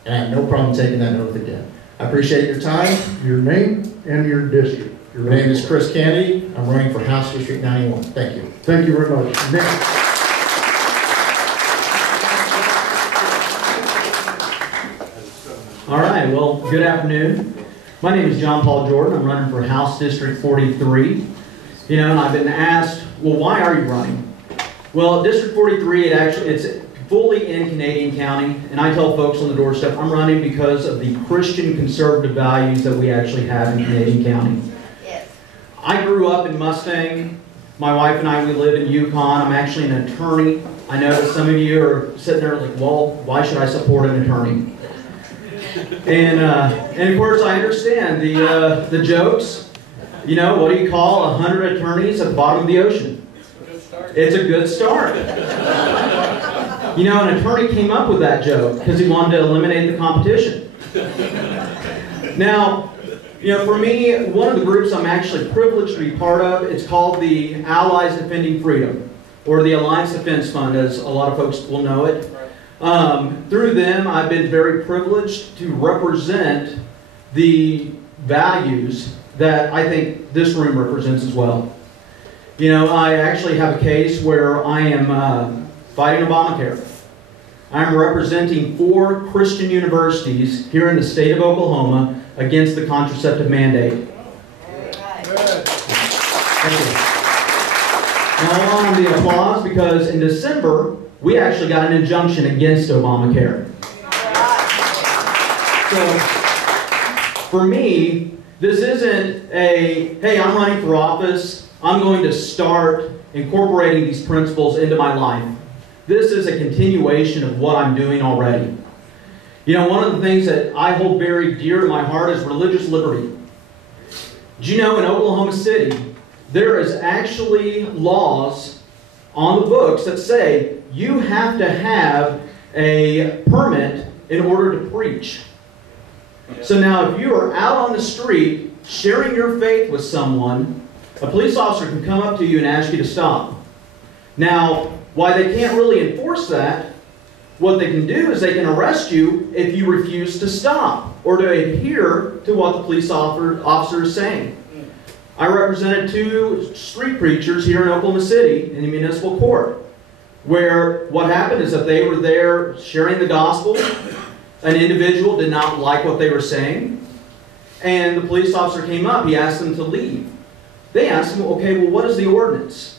And I have no problem taking that oath again. I appreciate your time. Your name and your district. Your name is Chris Kennedy. I'm running for House District 91. Thank you. Thank you very much. Next. All right, well, good afternoon. My name is John Paul Jordan. I'm running for House District 43. And I've been asked, well, why are you running? Well, District 43, it's fully in Canadian County, and I tell folks on the doorstep, I'm running because of the Christian conservative values that we actually have in Canadian County. Yes. I grew up in Mustang. My wife and I, we live in Yukon. I'm actually an attorney. I know that some of you are sitting there like, well, why should I support an attorney? And of course, I understand the jokes. What do you call 100 attorneys at the bottom of the ocean? It's a good start. An attorney came up with that joke because he wanted to eliminate the competition. Now, for me, one of the groups I'm actually privileged to be part of, it's called the Allies Defending Freedom, or the Alliance Defense Fund, as a lot of folks will know it. Through them, I've been very privileged to represent the values that I think this room represents as well. I actually have a case where I am fighting Obamacare. I'm representing 4 Christian universities here in the state of Oklahoma against the contraceptive mandate. Thank you. Now hold on to the applause, because in December, we actually got an injunction against Obamacare. So, for me, this isn't a, hey, I'm running for office, I'm going to start incorporating these principles into my life. This is a continuation of what I'm doing already. You know, one of the things that I hold very dear to my heart is religious liberty. Do you know in Oklahoma City, there is actually laws on the books that say you have to have a permit in order to preach. So now if you are out on the street sharing your faith with someone, a police officer can come up to you and ask you to stop. Now, why they can't really enforce that, what they can do is they can arrest you if you refuse to stop or to adhere to what the police officer is saying. I represented 2 street preachers here in Oklahoma City in the municipal court, where what happened is that they were there sharing the gospel. An individual did not like what they were saying, and the police officer came up. He asked them to leave. They asked him, okay, well, what is the ordinance?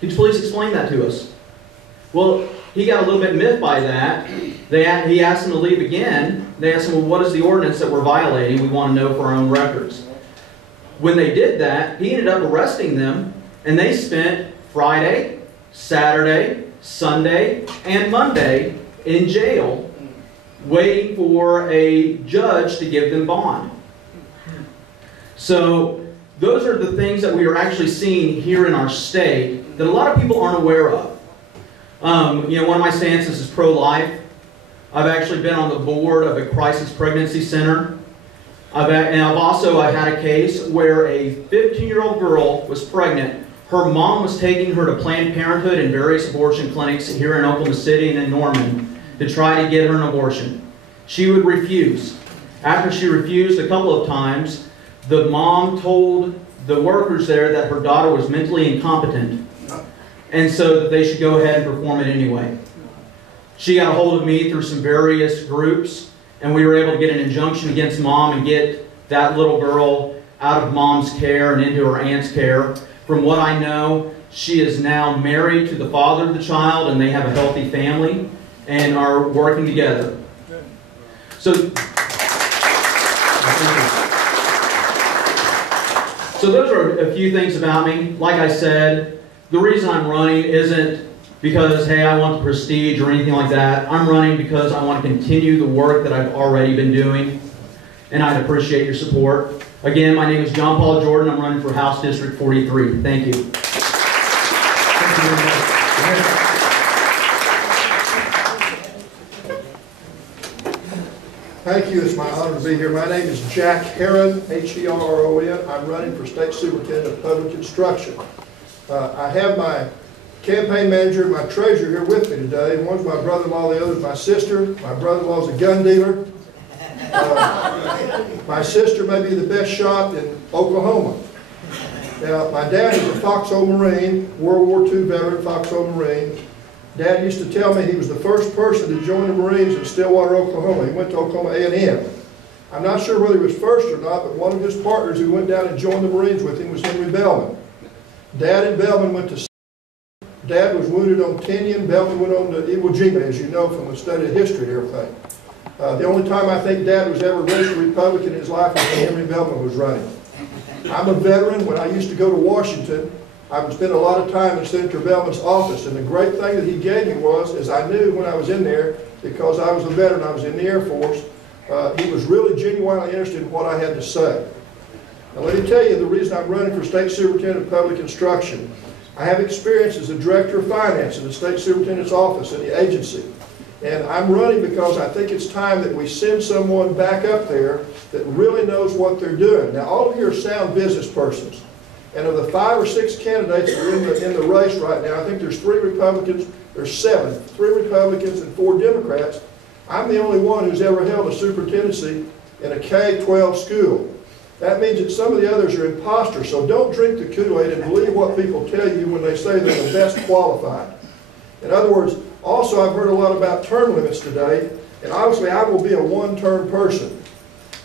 Could you please explain that to us? Well, he got a little bit miffed by that. He asked them to leave again. They asked him, well, what is the ordinance that we're violating? We want to know for our own records. When they did that, he ended up arresting them, and they spent Friday, Saturday, Sunday, and Monday in jail waiting for a judge to give them bond. So those are the things that we are actually seeing here in our state that a lot of people aren't aware of. You know, one of my stances is pro-life. I've actually been on the board of a crisis pregnancy center. I've also had a case where a 15-year-old girl was pregnant. Her mom was taking her to Planned Parenthood and various abortion clinics here in Oklahoma City and in Norman to try to get her an abortion. She would refuse. After she refused a couple of times, the mom told the workers there that her daughter was mentally incompetent, and so that they should go ahead and perform it anyway. She got a hold of me through some various groups, and we were able to get an injunction against mom and get that little girl out of mom's care and into her aunt's care. From what I know, she is now married to the father of the child, and they have a healthy family and are working together. So those are a few things about me. Like I said, the reason I'm running isn't because, hey, I want the prestige or anything like that. I'm running because I want to continue the work that I've already been doing, and I'd appreciate your support. Again, my name is John Paul Jordan. I'm running for House District 43. Thank you. Thank you very much. Thank you. It's my honor to be here. My name is Jack Heron, H-E-R-R-O-N. I'm running for State Superintendent of Public Instruction. I have my campaign manager and my treasurer here with me today. One's my brother-in-law, the other's my sister. My brother-in-law's a gun dealer. My sister may be the best shot in Oklahoma. Now, my dad is a Foxhole Marine, World War II veteran, Foxhole Marine. Dad used to tell me he was the first person to join the Marines in Stillwater, Oklahoma. He went to Oklahoma A&M. I'm not sure whether he was first or not, but one of his partners who went down and joined the Marines with him was Henry Bellman. Dad and Bellman went to Dad was wounded on Tinian. Bellman went on to Iwo Jima, as you know from the study of history and everything. The only time I think Dad was ever racially Republican in his life was when Henry Bellman was running. I'm a veteran. When I used to go to Washington, I would spend a lot of time in Senator Bellman's office, and the great thing that he gave me was I knew when I was in there, because I was a veteran, I was in the Air Force, he was really genuinely interested in what I had to say. Now let me tell you the reason I'm running for State Superintendent of Public Instruction. I have experience as a Director of Finance in the State Superintendent's office in the agency. And I'm running because I think it's time that we send someone back up there that really knows what they're doing. Now all of you are sound business persons. And of the 5 or 6 candidates that are in the race right now, I think there's 3 Republicans, there's 7, 3 Republicans and 4 Democrats. I'm the only one who's ever held a superintendency in a K-12 school. That means that some of the others are imposters, so don't drink the Kool-Aid and believe what people tell you when they say they're the best qualified. In other words, also I've heard a lot about term limits today, and obviously I will be a one-term person.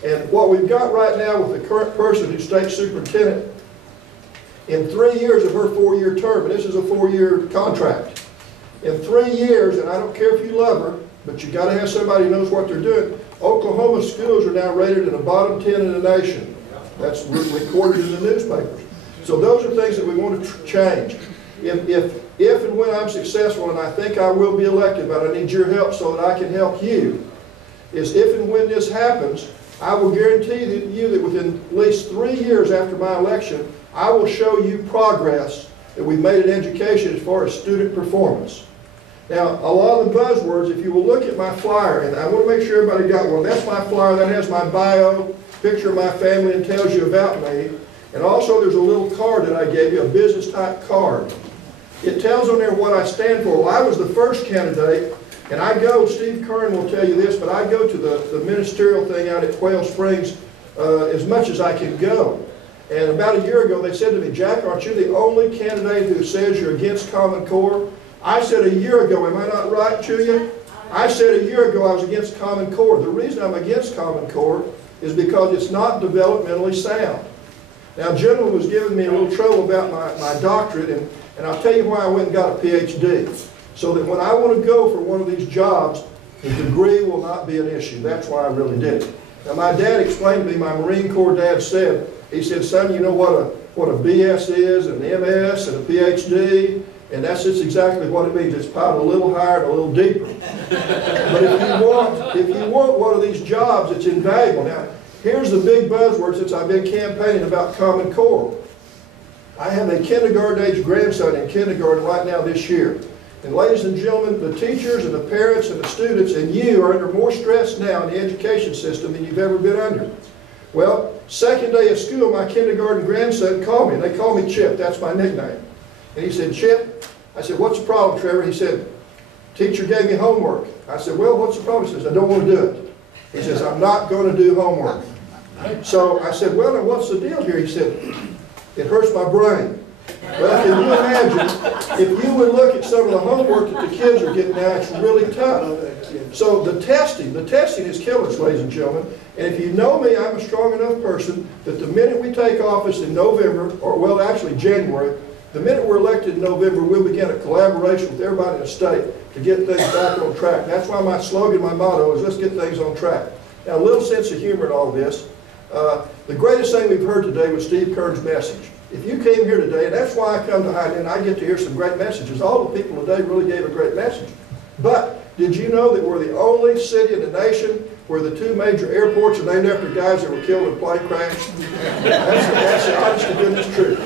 And what we've got right now with the current person who's state superintendent, in 3 years of her 4-year term, and this is a 4-year contract, in 3 years, and I don't care if you love her, but you got to have somebody who knows what they're doing. Oklahoma schools are now rated in the bottom 10 in the nation. That's recorded in the newspapers. So those are things that we want to change. If and when I'm successful, and I think I will be elected, but I need your help so that I can help you, is if and when this happens, I will guarantee you that within at least 3 years after my election, I will show you progress that we've made in education as far as student performance. Now, a lot of the buzzwords, if you will look at my flyer, and I want to make sure everybody got one. That's my flyer. That has my bio, picture of my family, and tells you about me. And also there's a little card that I gave you, a business type card. It tells on there what I stand for. Well, I was the first candidate, and I go, Steve Kern will tell you this, but I go to the ministerial thing out at Quail Springs as much as I can go. And about a year ago, they said to me, Jack, aren't you the only candidate who says you're against Common Core? I said a year ago, am I not right, Julia? I said a year ago I was against Common Core. The reason I'm against Common Core is because it's not developmentally sound. Now, a gentleman was giving me a little trouble about my doctorate, and I'll tell you why I went and got a PhD. So that when I want to go for one of these jobs, the degree will not be an issue. That's why I really did it. Now, my dad explained to me, my Marine Corps dad said, he said, son, you know what a BS is, an MS, and a PhD, and that's just exactly what it means. It's piled a little higher and a little deeper. But if you want one of these jobs, it's invaluable. Now, here's the big buzzword since I've been campaigning about Common Core. I have a kindergarten-age grandson in kindergarten right now this year. And ladies and gentlemen, the teachers and the parents and the students and you are under more stress now in the education system than you've ever been under. Well, second day of school, my kindergarten grandson called me, and they call me Chip. That's my nickname. And he said, Chip, I said, what's the problem, Trevor? He said, teacher gave me homework. I said, well, what's the problem? He says, I don't want to do it. He says, I'm not going to do homework. So I said, well, now what's the deal here? He said, it hurts my brain. Well, can you imagine, if you would look at some of the homework that the kids are getting now, it's really tough. So the testing is killing us, ladies and gentlemen. And if you know me, I'm a strong enough person that the minute we take office in November, or well, actually January, the minute we're elected in November, we'll begin a collaboration with everybody in the state to get things back on track. That's why my slogan, my motto is, let's get things on track. Now, a little sense of humor in all this. The greatest thing we've heard today was Steve Kern's message. If you came here today, and that's why I come to Highland, I get to hear some great messages. All the people today really gave a great message. But did you know that we're the only city in the nation where the 2 major airports are named after guys that were killed in a plane crash? That's the honest to goodness truth.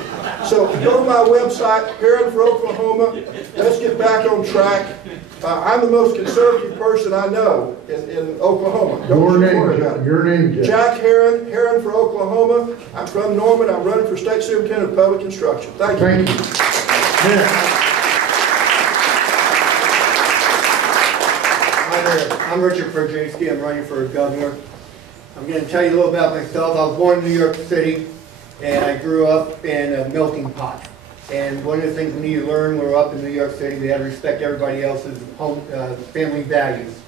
So go to my website, Heron for Oklahoma. Let's get back on track. I'm the most conservative person I know in Oklahoma. Don't you worry about it. Your name, Jack Heron, Heron for Oklahoma. I'm from Norman. I'm running for State Superintendent of Public Instruction. Thank you. Thank you. Hi there. I'm Richard Perjansky. I'm running for governor. I'm going to tell you a little about myself. I was born in New York City, and I grew up in a melting pot. And one of the things we need to learn when we're up in New York City, we have to respect everybody else's family values.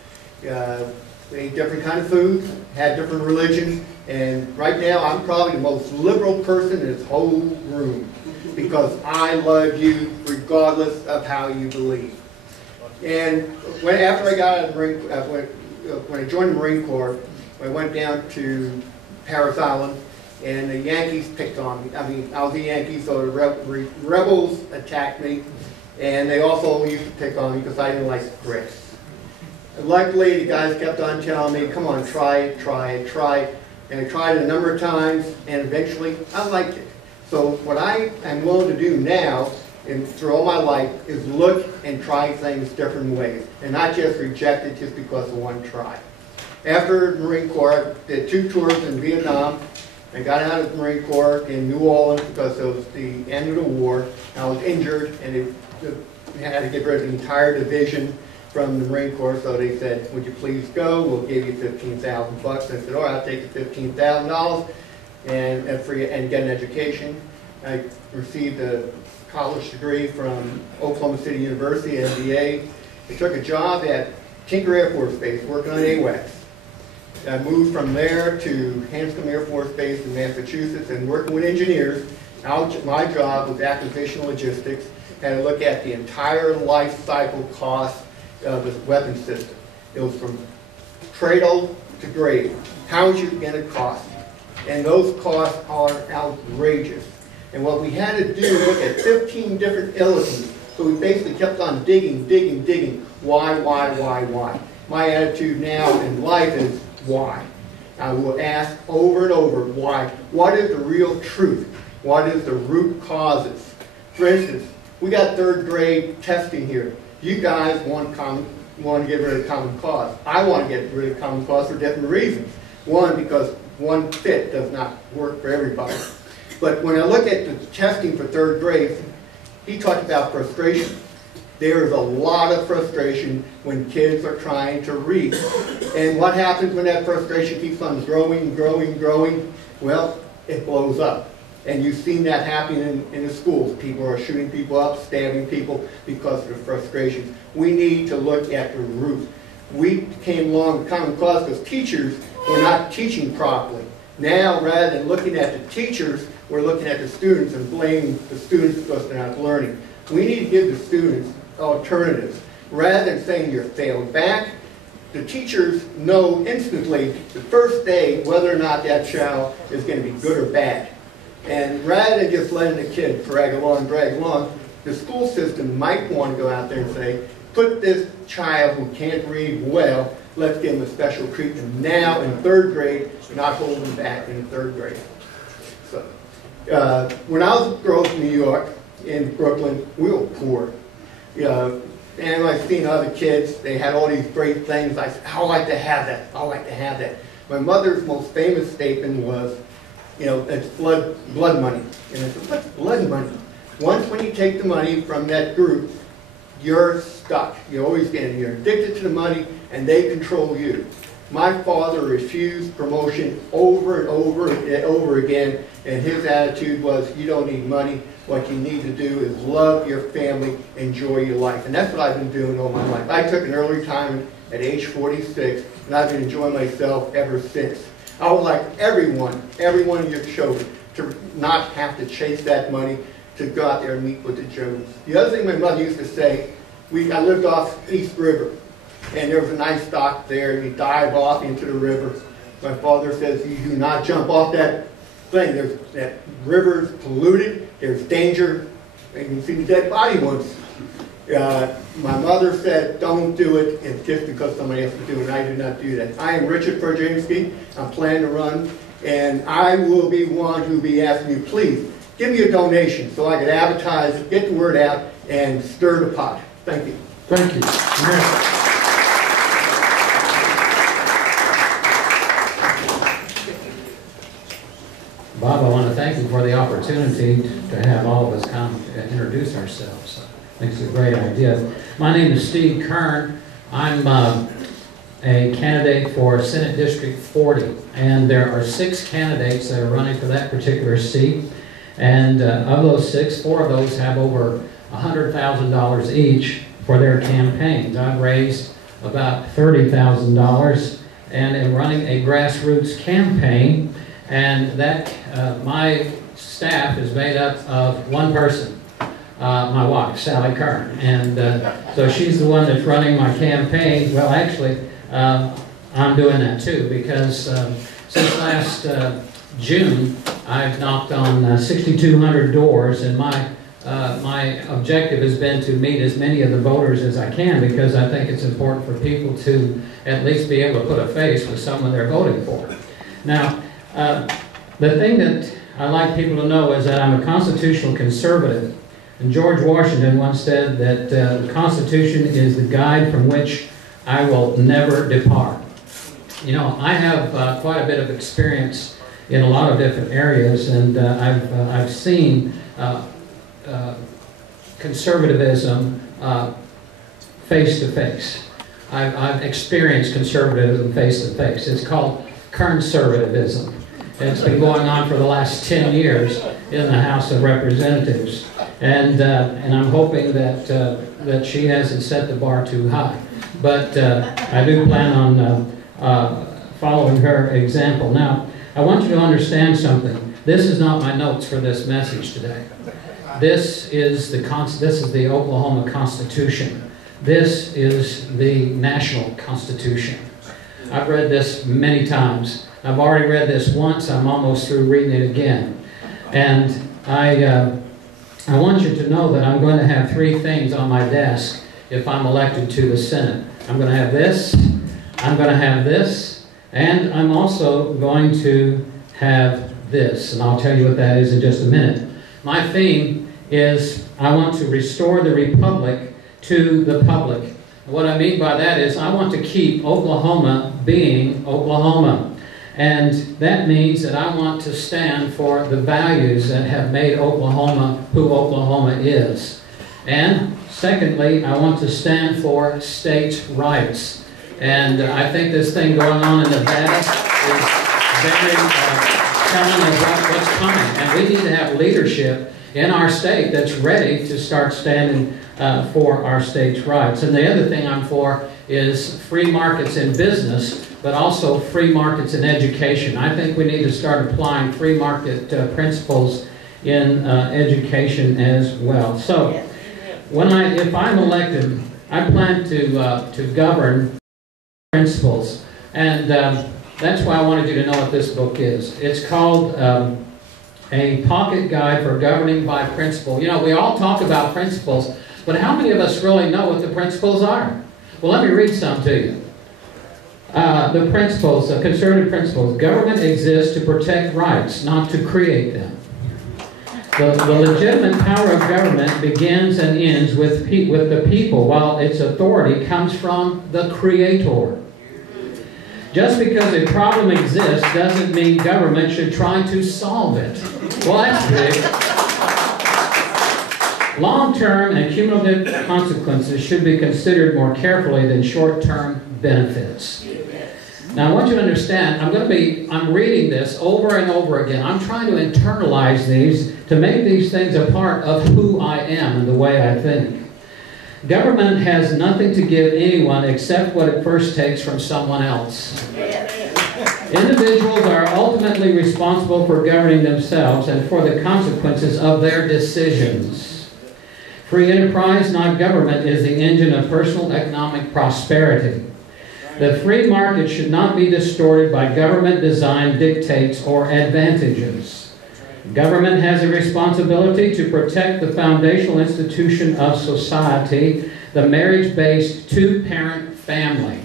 We ate different kind of foods, had different religions, and right now I'm probably the most liberal person in this whole room because I love you regardless of how you believe. And after I got out of the Marine, when I joined the Marine Corps, I went down to Parris Island, and the Yankees picked on me. I mean, I was a Yankee, so the rebels attacked me, and they also used to pick on me because I didn't like bricks. And luckily, the guys kept on telling me, come on, try it, try it, try it. And I tried it a number of times, and eventually, I liked it. So what I am willing to do now, and through all my life, is look and try things different ways, and not just reject it just because of one try. After the Marine Corps, I did 2 tours in Vietnam. I got out of the Marine Corps in New Orleans because it was the end of the war. I was injured, and they had to get rid of the entire division from the Marine Corps, so they said, would you please go? We'll give you $15,000 bucks. I said, all right, I'll take the $15,000 and get an education. I received a college degree from Oklahoma City University, MBA. I took a job at Tinker Air Force Base working on AWACS. I moved from there to Hanscom Air Force Base in Massachusetts and working with engineers. My job was acquisition logistics, and I look at the entire life cycle cost of the weapon system. It was from cradle to grave. How much you going to cost? And those costs are outrageous. And what we had to do was look at 15 different elements. So we basically kept on digging. Why? My attitude now in life is why. I will ask over and over why. What is the real truth? What is the root causes? For instance, we got third grade testing here. You guys want to get rid of common cause. I want to get rid of common cause for different reasons. One, because one fit does not work for everybody. But when I look at the testing for third grade, he talked about frustration. There is a lot of frustration when kids are trying to read. And what happens when that frustration keeps on growing? Well, it blows up. And you've seen that happen in the schools. People are shooting people up, stabbing people because of the frustration. We need to look at the root. We came along with common cause because teachers were not teaching properly. Now, rather than looking at the teachers, we're looking at the students and blaming the students because they're not learning. We need to give the students alternatives. Rather than saying you're failed back, the teachers know instantly the first day whether or not that child is going to be good or bad. And rather than just letting the kid drag along, the school system might want to go out there and say, put this child who can't read well, let's give him a special treatment now in third grade, not hold him back in third grade. So, when I was growing up in New York, in Brooklyn, we were poor. And I've seen other kids, they had all these great things. I said, I'd like to have that. I'd like to have that. My mother's most famous statement was, it's blood money. And I said, what's blood money? Once when you take the money from that group, you're stuck. You're addicted to the money, and they control you. My father refused promotion over and over again, and his attitude was, you don't need money. What you need to do is love your family, enjoy your life. And that's what I've been doing all my life. I took an early retirement at age 46, and I've been enjoying myself ever since. I would like everyone in your children to not have to chase that money, to go out there and meet with the Jones. The other thing my mother used to say, I lived off East River, and there was a nice dock there, and you dive off into the river. My father says, you do not jump off that thing. That river's polluted, there's danger, and you see the dead body once. My mother said, don't do it. It's just because somebody has to do it. I did not do that. I am Richard Perjansky. I'm planning to run, and I will be one who will be asking you, please, give me a donation so I can advertise, get the word out, and stir the pot. Thank you. Thank you. Bob, I want to thank you for the opportunity to have all of us come and introduce ourselves. I think it's a great idea. My name is Steve Kern. I'm a candidate for Senate District 40, and there are 6 candidates that are running for that particular seat. And of those 6, 4 of those have over $100,000 each for their campaigns. I've raised about $30,000 and am running a grassroots campaign, and that my staff is made up of one person, my wife, Sally Kern, and so she's the one that's running my campaign. Well, actually, I'm doing that too, because since last June, I've knocked on 6,200 doors, and my objective has been to meet as many of the voters as I can, because I think it's important for people to at least be able to put a face with someone they're voting for. Now, the thing that I like people to know is that I'm a constitutional conservative. And George Washington once said that the Constitution is the guide from which I will never depart. I have quite a bit of experience in a lot of different areas, and I've seen conservatism face to face. I've experienced conservatism face to face. It's called conservatism. It's been going on for the last 10 years in the House of Representatives. And I'm hoping that she hasn't set the bar too high. But I do plan on following her example. Now, I want you to understand something. This is not my notes for this message today. This is the Oklahoma Constitution. This is the national Constitution. I've read this many times. I've already read this once. I'm almost through reading it again. And I want you to know that I'm going to have three things on my desk if I'm elected to the Senate. I'm going to have this, I'm going to have this, and I'm also going to have this. And I'll tell you what that is in just a minute. My theme is I want to restore the republic to the public. What I mean by that is I want to keep Oklahoma being Oklahoma. And that means that I want to stand for the values that have made Oklahoma who Oklahoma is. And secondly, I want to stand for states' rights. And I think this thing going on in Nevada is very telling of what's coming. And we need to have leadership in our state that's ready to start standing for our state's rights. And the other thing I'm for is free markets in business, but also free markets in education. I think we need to start applying free market principles in education as well. So, if I'm elected, I plan to govern principles, and that's why I wanted you to know what this book is. It's called A Pocket Guide for Governing by Principle. You know, we all talk about principles, but how many of us really know what the principles are? Well, let me read some to you. The principles, the conservative principles. Government exists to protect rights, not to create them. The legitimate power of government begins and ends with the people, while its authority comes from the Creator. Just because a problem exists doesn't mean government should try to solve it. Well, that's big. Long-term and cumulative consequences should be considered more carefully than short-term benefits. Now, I want you to understand, I'm reading this over and over again. I'm trying to internalize these to make these things a part of who I am and the way I think. Government has nothing to give anyone except what it first takes from someone else. Individuals are ultimately responsible for governing themselves and for the consequences of their decisions. Free enterprise, not government, is the engine of personal economic prosperity. The free market should not be distorted by government-designed dictates or advantages. Government has a responsibility to protect the foundational institution of society, the marriage-based two-parent family.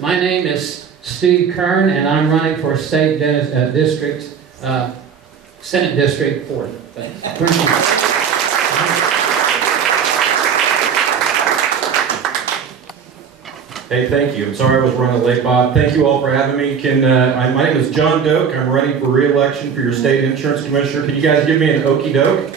My name is Steve Kern, and I'm running for State District, Senate District 4. Thanks. Hey, thank you. I'm sorry I was running late, Bob. Thank you all for having me. My name is John Doak. I'm running for re-election for your state insurance commissioner. Can you guys give me an okey doke?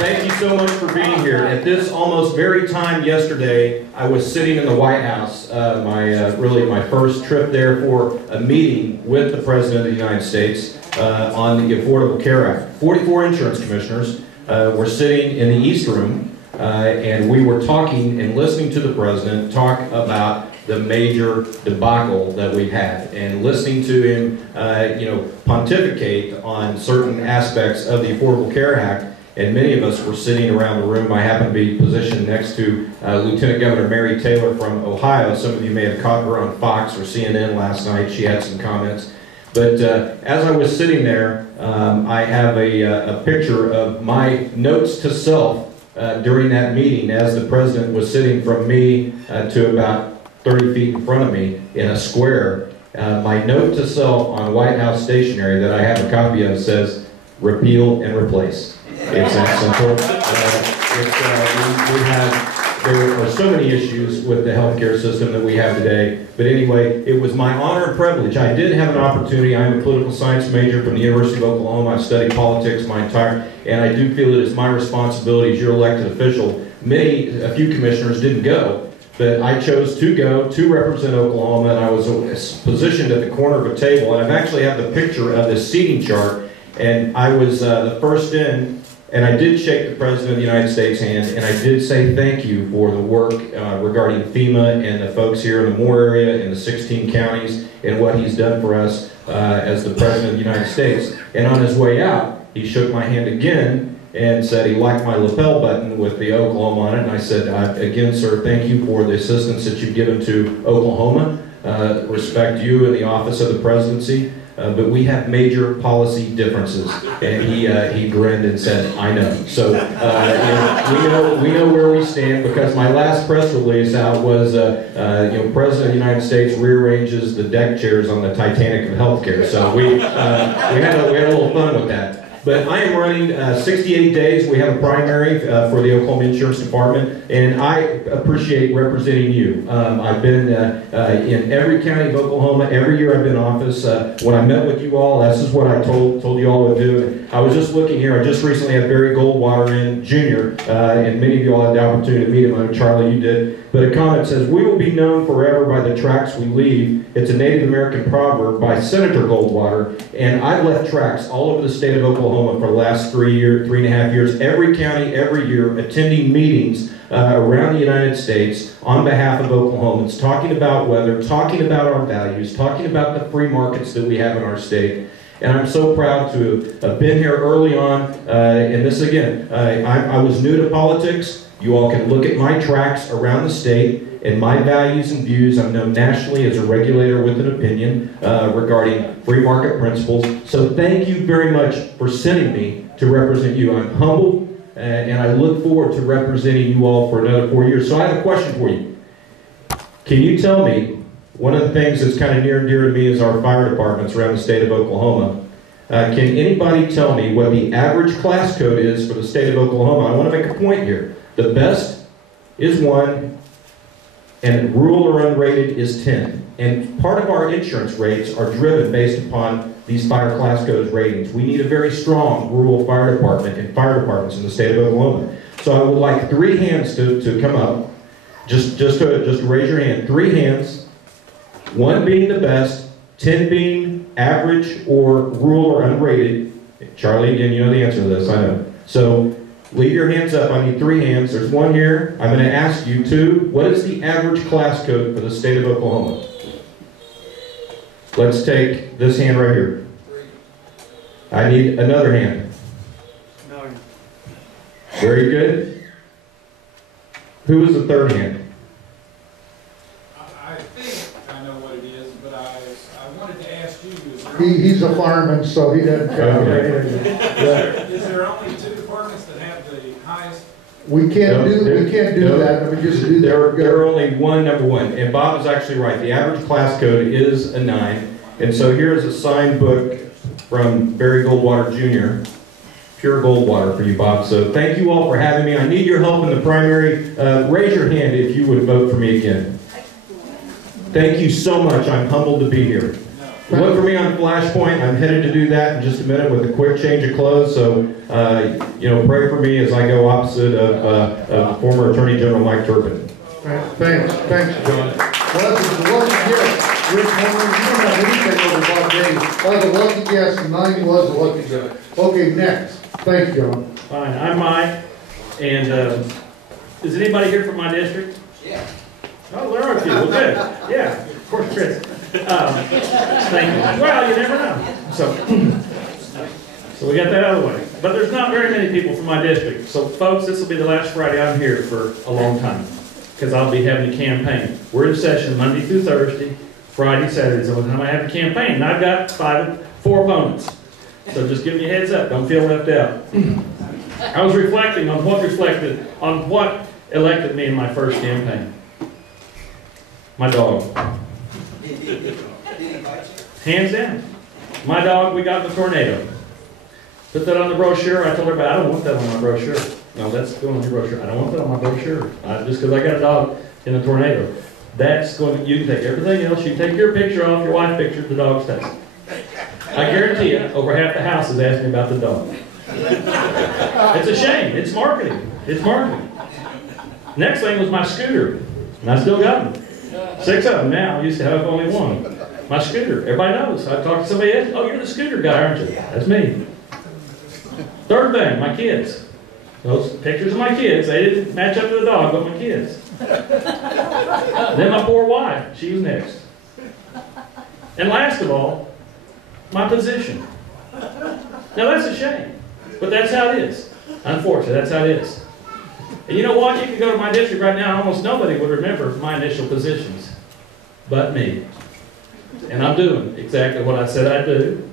Thank you so much for being here. At this almost very time yesterday, I was sitting in the White House, my first trip there for a meeting with the President of the United States on the Affordable Care Act. 44 insurance commissioners were sitting in the East Room. And we were talking and listening to the President talk about the major debacle that we've had, and listening to him, pontificate on certain aspects of the Affordable Care Act. And many of us were sitting around the room. I happen to be positioned next to Lieutenant Governor Mary Taylor from Ohio. Some of you may have caught her on Fox or CNN last night. She had some comments. But as I was sitting there, I have a picture of my notes to self during that meeting, as the President was sitting from me to about 30 feet in front of me in a square. My note to self on White House stationery that I have a copy of says, "Repeal and replace." It's that simple. There are so many issues with the healthcare system that we have today. But anyway, it was my honor and privilege. I did have an opportunity. I'm a political science major from the University of Oklahoma. I've studied politics and I do feel it is my responsibility as your elected official. A few commissioners didn't go, but I chose to go to represent Oklahoma, and I was positioned at the corner of a table, and I've actually have the picture of this seating chart, and I was the first in, and I did shake the President of the United States' hand, and I did say thank you for the work regarding FEMA and the folks here in the Moore area and the 16 counties and what he's done for us as the President of the United States. And on his way out, he shook my hand again and said he liked my lapel button with the Oklahoma on it. And I said, again, sir, thank you for the assistance that you've given to Oklahoma. Respect you in the office of the presidency. But we have major policy differences. And he grinned and said, I know. So we know where we stand, because my last press release out was, President of the United States rearranges the deck chairs on the Titanic of healthcare. So we had a little fun with that. But I am running 68 days. We have a primary for the Oklahoma Insurance Department, and I appreciate representing you. I've been in every county of Oklahoma. Every year I've been in office. When I met with you all, this is what I told you all to do. I was just looking here. I just recently had Barry Goldwater in, Jr., and many of you all had the opportunity to meet him. I know, Charlie, you did. But a comment says, "We will be known forever by the tracks we leave." It's a Native American proverb by Senator Goldwater, and I've left tracks all over the state of Oklahoma for the last 3.5 years, every county, every year, attending meetings around the United States on behalf of Oklahomans, talking about weather, talking about our values, talking about the free markets that we have in our state. And I'm so proud to have been here early on. And this again, I was new to politics. You all can look at my tracks around the state and my values and views. I'm known nationally as a regulator with an opinion regarding free market principles. So thank you very much for sending me to represent you. I'm humbled, and I look forward to representing you all for another 4 years. So I have a question for you. Can you tell me, one of the things that's kind of near and dear to me is our fire departments around the state of Oklahoma. Can anybody tell me what the average class code is for the state of Oklahoma? I want to make a point here. The best is 1, and rural or unrated is 10. And part of our insurance rates are driven based upon these fire class codes ratings. We need a very strong rural fire department and fire departments in the state of Oklahoma. So I would like 3 hands to come up. Just raise your hand. 3 hands. 1 being the best, 10 being average or rural or unrated. Charlie, again, you know the answer to this, I know. So leave your hands up. I need 3 hands. There's 1 here. I'm going to ask you 2. What is the average class code for the state of Oklahoma? Let's take this hand right here. I need another hand. Very good. Who was the 3rd hand? I think I know what it is, but I wanted to ask you. He's a fireman, so he doesn't count. Is there only 2 departments that have the highest? We can't do that. Let me just do that. There are only number 1, and Bob is actually right. The average class code is a 9, and so here's a signed book from Barry Goldwater Jr. Pure Goldwater for you, Bob. So thank you all for having me. I need your help in the primary. Raise your hand if you would vote for me again. Thank you so much. I'm humbled to be here. Look for me on Flashpoint. I'm headed to do that in just a minute with a quick change of clothes. So, pray for me as I go opposite of former Attorney General Mike Turpin. Thanks, John. Well, this is a lucky guess. Rich Homer, you don't have anything over Bob Davis. That was a lucky guess, and 9 was a lucky guess. Okay, next. Thanks, John. Fine, I'm Mike, and is anybody here from my district? Yeah. Oh, there are a few. Well, good. Yeah, of course, Chris. Thank you. Well, you never know. So we got that out of the way. But there's not very many people from my district. So, folks, this will be the last Friday I'm here for a long time, because I'll be having a campaign. We're in session Monday through Thursday, Friday, Saturday. So time I have a campaign, and I've got 4 opponents. So just give me a heads up. Don't feel left out. I was reflecting on what elected me in my first campaign. My dog. Hands down. My dog, we got in the tornado. Put that on the brochure. I told everybody, I don't want that on my brochure. No, that's going on your brochure. I don't want that on my brochure. Just because I got a dog in a tornado. That's going to, you can take everything else. You can take your picture off, your wife's picture, the dog stays. I guarantee you, over half the house is asking about the dog. It's a shame. It's marketing. It's marketing. Next thing was my scooter. And I still got them. 6 of them now. I used to have only one. My scooter. Everybody knows. I talk to somebody else. Oh, you're the scooter guy, aren't you? That's me. Third thing, my kids. Those pictures of my kids, they didn't match up to the dog, but my kids. Then my poor wife. She was next. And last of all, my position. Now that's a shame, but that's how it is. Unfortunately, that's how it is. And you know what? You can go to my district right now, and almost nobody would remember my initial positions but me. And I'm doing exactly what I said I'd do.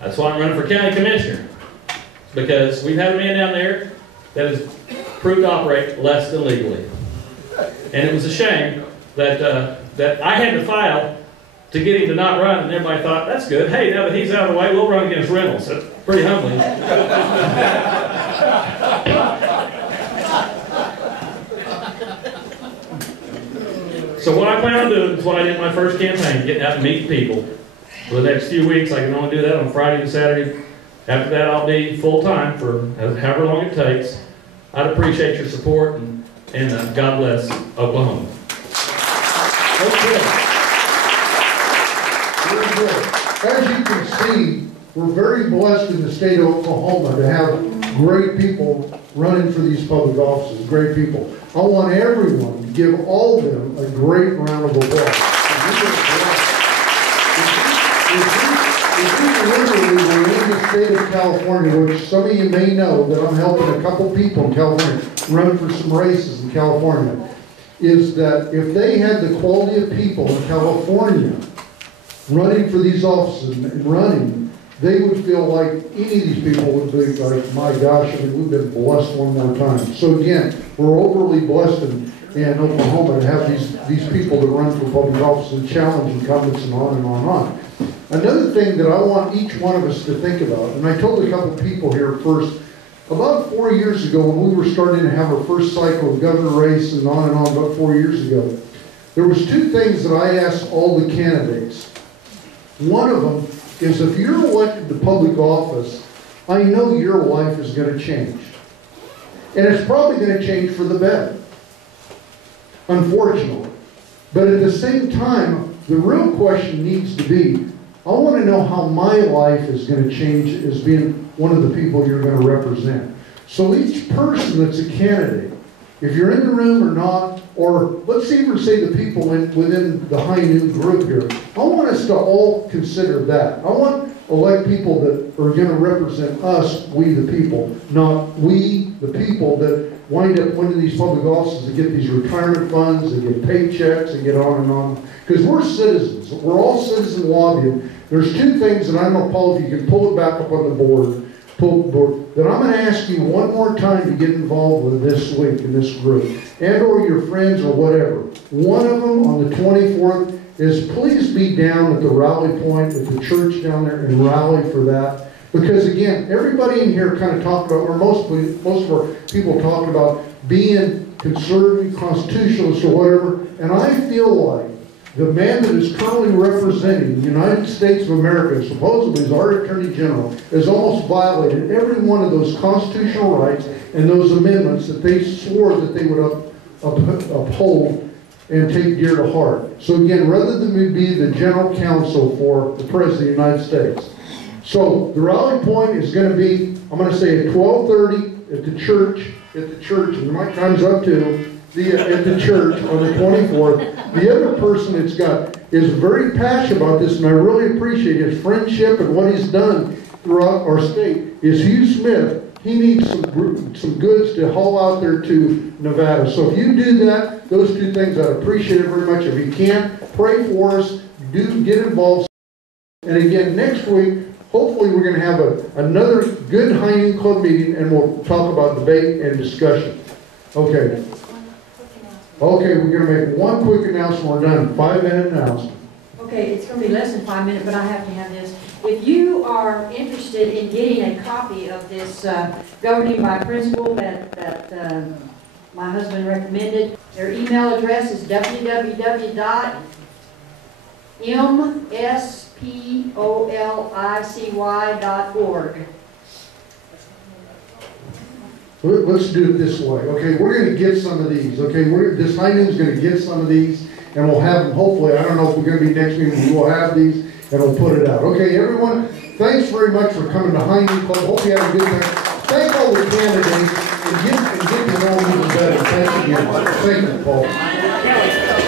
That's why I'm running for county commissioner. Because we've had a man down there that has proved to operate less than legally. And it was a shame that, that I had to file to get him to not run, and everybody thought, that's good. Hey, now that he's out of the way, we'll run against Reynolds. That's pretty humbling. So what I plan on doing is what I did in my first campaign, getting out and meeting people. For the next few weeks, I can only do that on Friday and Saturday. After that, I'll be full-time for however long it takes. I'd appreciate your support, and God bless Oklahoma. Okay. Very good. As you can see, we're very blessed in the state of Oklahoma to have great people running for these public offices, great people. I want everyone to give all of them a great round of applause. If you literally were in the state of California, which some of you may know that I'm helping a couple people in California run for some races in California, is that if they had the quality of people in California running for these offices and running, they would feel like any of these people would be like, my gosh, I mean, we've been blessed one more time. So again, we're overly blessed in Oklahoma to have these people that run for public office and challenge incumbents and on and on and on. Another thing that I want each one of us to think about, and I told a couple people here first, about 4 years ago when we were starting to have our first cycle of governor race and on, about 4 years ago, there was two things that I asked all the candidates. One of them is if you're elected to public office, I know your life is going to change. And it's probably going to change for the better, unfortunately. But at the same time, the real question needs to be, I want to know how my life is going to change as being one of the people you're going to represent. So each person that's a candidate, if you're in the room or not, or let's even say the people within the high noon group here, I want us to all consider that. I want to elect people that are going to represent us, we the people, not we the people that wind up winning these public offices and get these retirement funds and get paychecks and get on and on. Because we're citizens. We're all citizen lobbying. There's two things, and I don't know, Paul, if you can pull it back up on the board, that I'm going to ask you one more time to get involved with this week in this group, and or your friends or whatever. One of them on the 24th is please be down at the rally point at the church down there and rally for that. Because again, everybody in here kind of talked about, or most of our people talked about being conservative, constitutionalist or whatever, and I feel like the man that is currently representing the United States of America, and supposedly is our Attorney General, has almost violated every one of those constitutional rights and those amendments that they swore that they would uphold and take dear to heart. So again, rather than me be the general counsel for the President of the United States. So the rally point is going to be, I'm going to say at 12:30 at the church, and my time's up too. At the church on the 24th. The other person that's got is very passionate about this, and I really appreciate his friendship and what he's done throughout our state, is Hugh Smith. He needs some goods to haul out there to Nevada. So if you do that, those two things, I'd appreciate it very much. If you can't, pray for us. Do get involved. And again, next week, hopefully we're going to have another good High Noon Club meeting, and we'll talk about debate and discussion. Okay. Okay, we're going to make one quick announcement. We're done. 5-minute announcement. Okay, it's going to be less than 5 minutes, but I have to have this. If you are interested in getting a copy of this governing by principle that my husband recommended, their email address is www.mspolicy.org. let's do it this way, okay? We're gonna get some of these, okay? This high noon's gonna get some of these, and we'll have them, hopefully, I don't know if we're gonna be next meeting, we'll have these, and we'll put it out. Okay, everyone, thanks very much for coming to High Noon Club. Hope you had a good time. Thank all the candidates, and get to know them even better. Thanks again. Thank you, Paul.